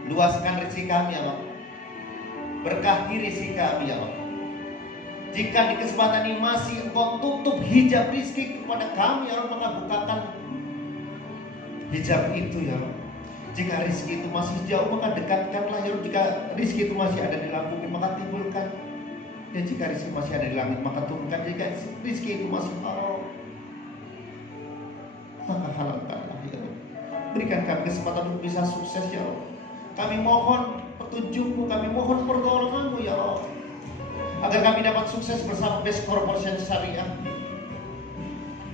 Luaskan rezeki kami ya Rabb, berkahi rezeki kami ya Rabb. Jika di kesempatan ini masih engkau tutup hijab rezeki kepada kami ya Rabb, maka bukakan hijab itu ya Rabb. Jika rezeki itu masih jauh, maka dekatkanlah ya Rabb. Jika rezeki itu masih ada di langit, maka timbulkan. Dan jika rezeki masih ada di langit, maka turunkan. Jika rezeki itu masih haram, maka halalkanlah ya Rabb. Berikan kami kesempatan untuk bisa sukses ya Rabb. Kami mohon petunjukmu, kami mohon pertolonganmu ya Rabb, agar kami dapat sukses bersama Best Corporation Syariah,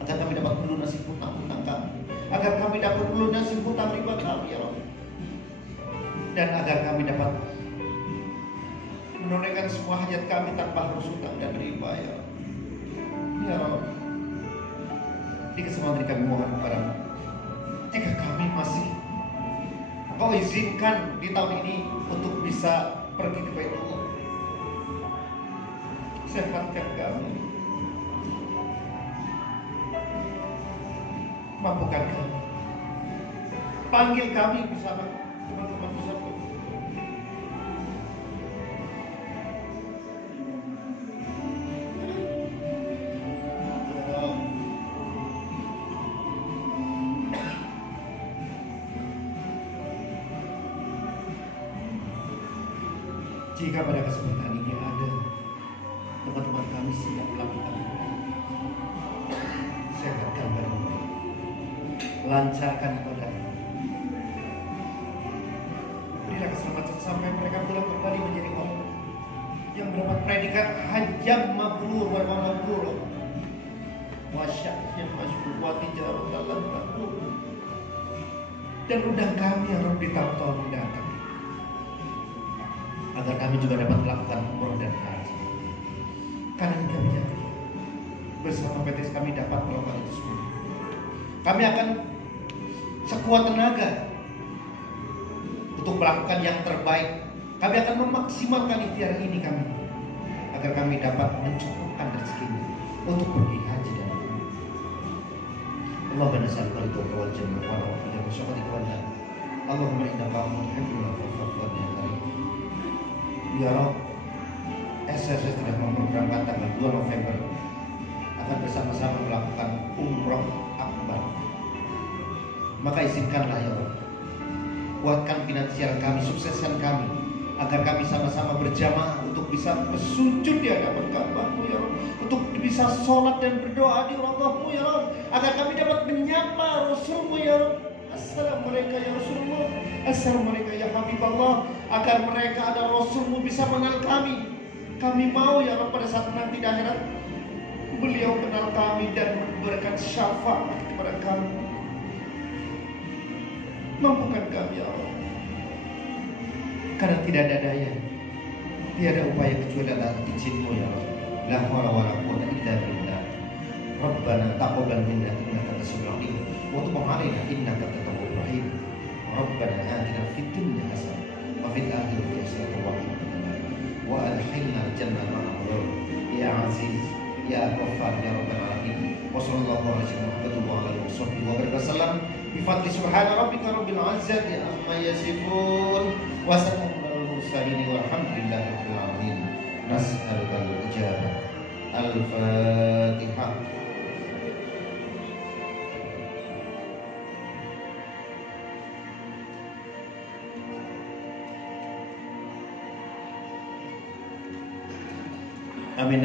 agar kami dapat melunasi hutang-hutang kami, agar kami dapat melunasi hutang riba kami ya Rabb, dan agar kami dapat menunaikan semua hajat kami tanpa harus hutang dan riba ya Rabb. Ya Rabb, di kesempatan kami mohon kepadamu, jika kami masih Kau izinkan di tahun ini untuk bisa pergi ke Baitullah, sehatkan kami, mampukan kami, panggil kami bersama teman-teman bersama. Jika pada kesempatan ini ada teman-teman kami siap melakukan, sehatkan mereka, lancarkan ibadah, berilah keselamatan sampai mereka pulang kembali menjadi orang yang mendapat predikat hajjam mabrur wa mabrur wa sya'yan masyhur wa tijaratan mabrur. Dan undang kami yang Rabb di tahun-tahun mendatang, agar kami juga dapat melakukan umroh dan haji. Karena kami yakin bersama PT kami dapat melakukan itu semua. Kami akan sekuat tenaga untuk melakukan yang terbaik. Kami akan memaksimalkan ikhtiar ini kami, agar kami dapat mencukupkan rezekinya untuk pergi haji dan umroh. Allahumma nas'aluka ridhaka wal jannah wa na'udzu bika min syakhatika wan nar. Allahumma innaka afuwwun tuhibbul afwa fa'fu anni. Ya Rabb, SSS sudah memprogramkan tanggal 2 November akan bersama-sama melakukan umroh akbar. Maka izinkanlah ya Rabb, kuatkan finansial kami, sukseskan kami, agar kami sama-sama berjamaah untuk bisa bersujud di hadapan Ka'bah-Mu ya Rabb, untuk bisa sholat dan berdoa di Allah-Mu ya Rabb, agar kami dapat menyapa Rasul-Mu ya Rabb. Assalamualaikum ya Rasulullah, Assalamualaikum ya Habiballah, agar mereka ada Rasul-Mu bisa mengenal kami. Kami mau ya Rabb pada saat nanti di akhirat beliau kenal kami dan memberikan syafaat kepada kami. Mampukan kami ya Allah, karena tidak ada daya, tiada upaya kecuali adalah izin-Mu ya Rabb. La haula wala quwwata illa billah. Rabbana taqabbal minna innaka antas samiul alim wa tub 'alaina innaka antat tawwabur rahim. Rabbana atina fid dunya hasanah wa fil akhirati hasanah wa qina adzabannar wa adkhilna al-jannata ma'al abrar ya aziz ya ghaffar ya rabbal alamin. Wa sallallahu alaihi wa alihi wasallam bi fadli subhana rabbika rabbil izzati amma yasifun wa salamun alal mursalin walhamdulillahi rabbil alamin. Nas'aluka al-ijabah. Al-Fatihah. Amin.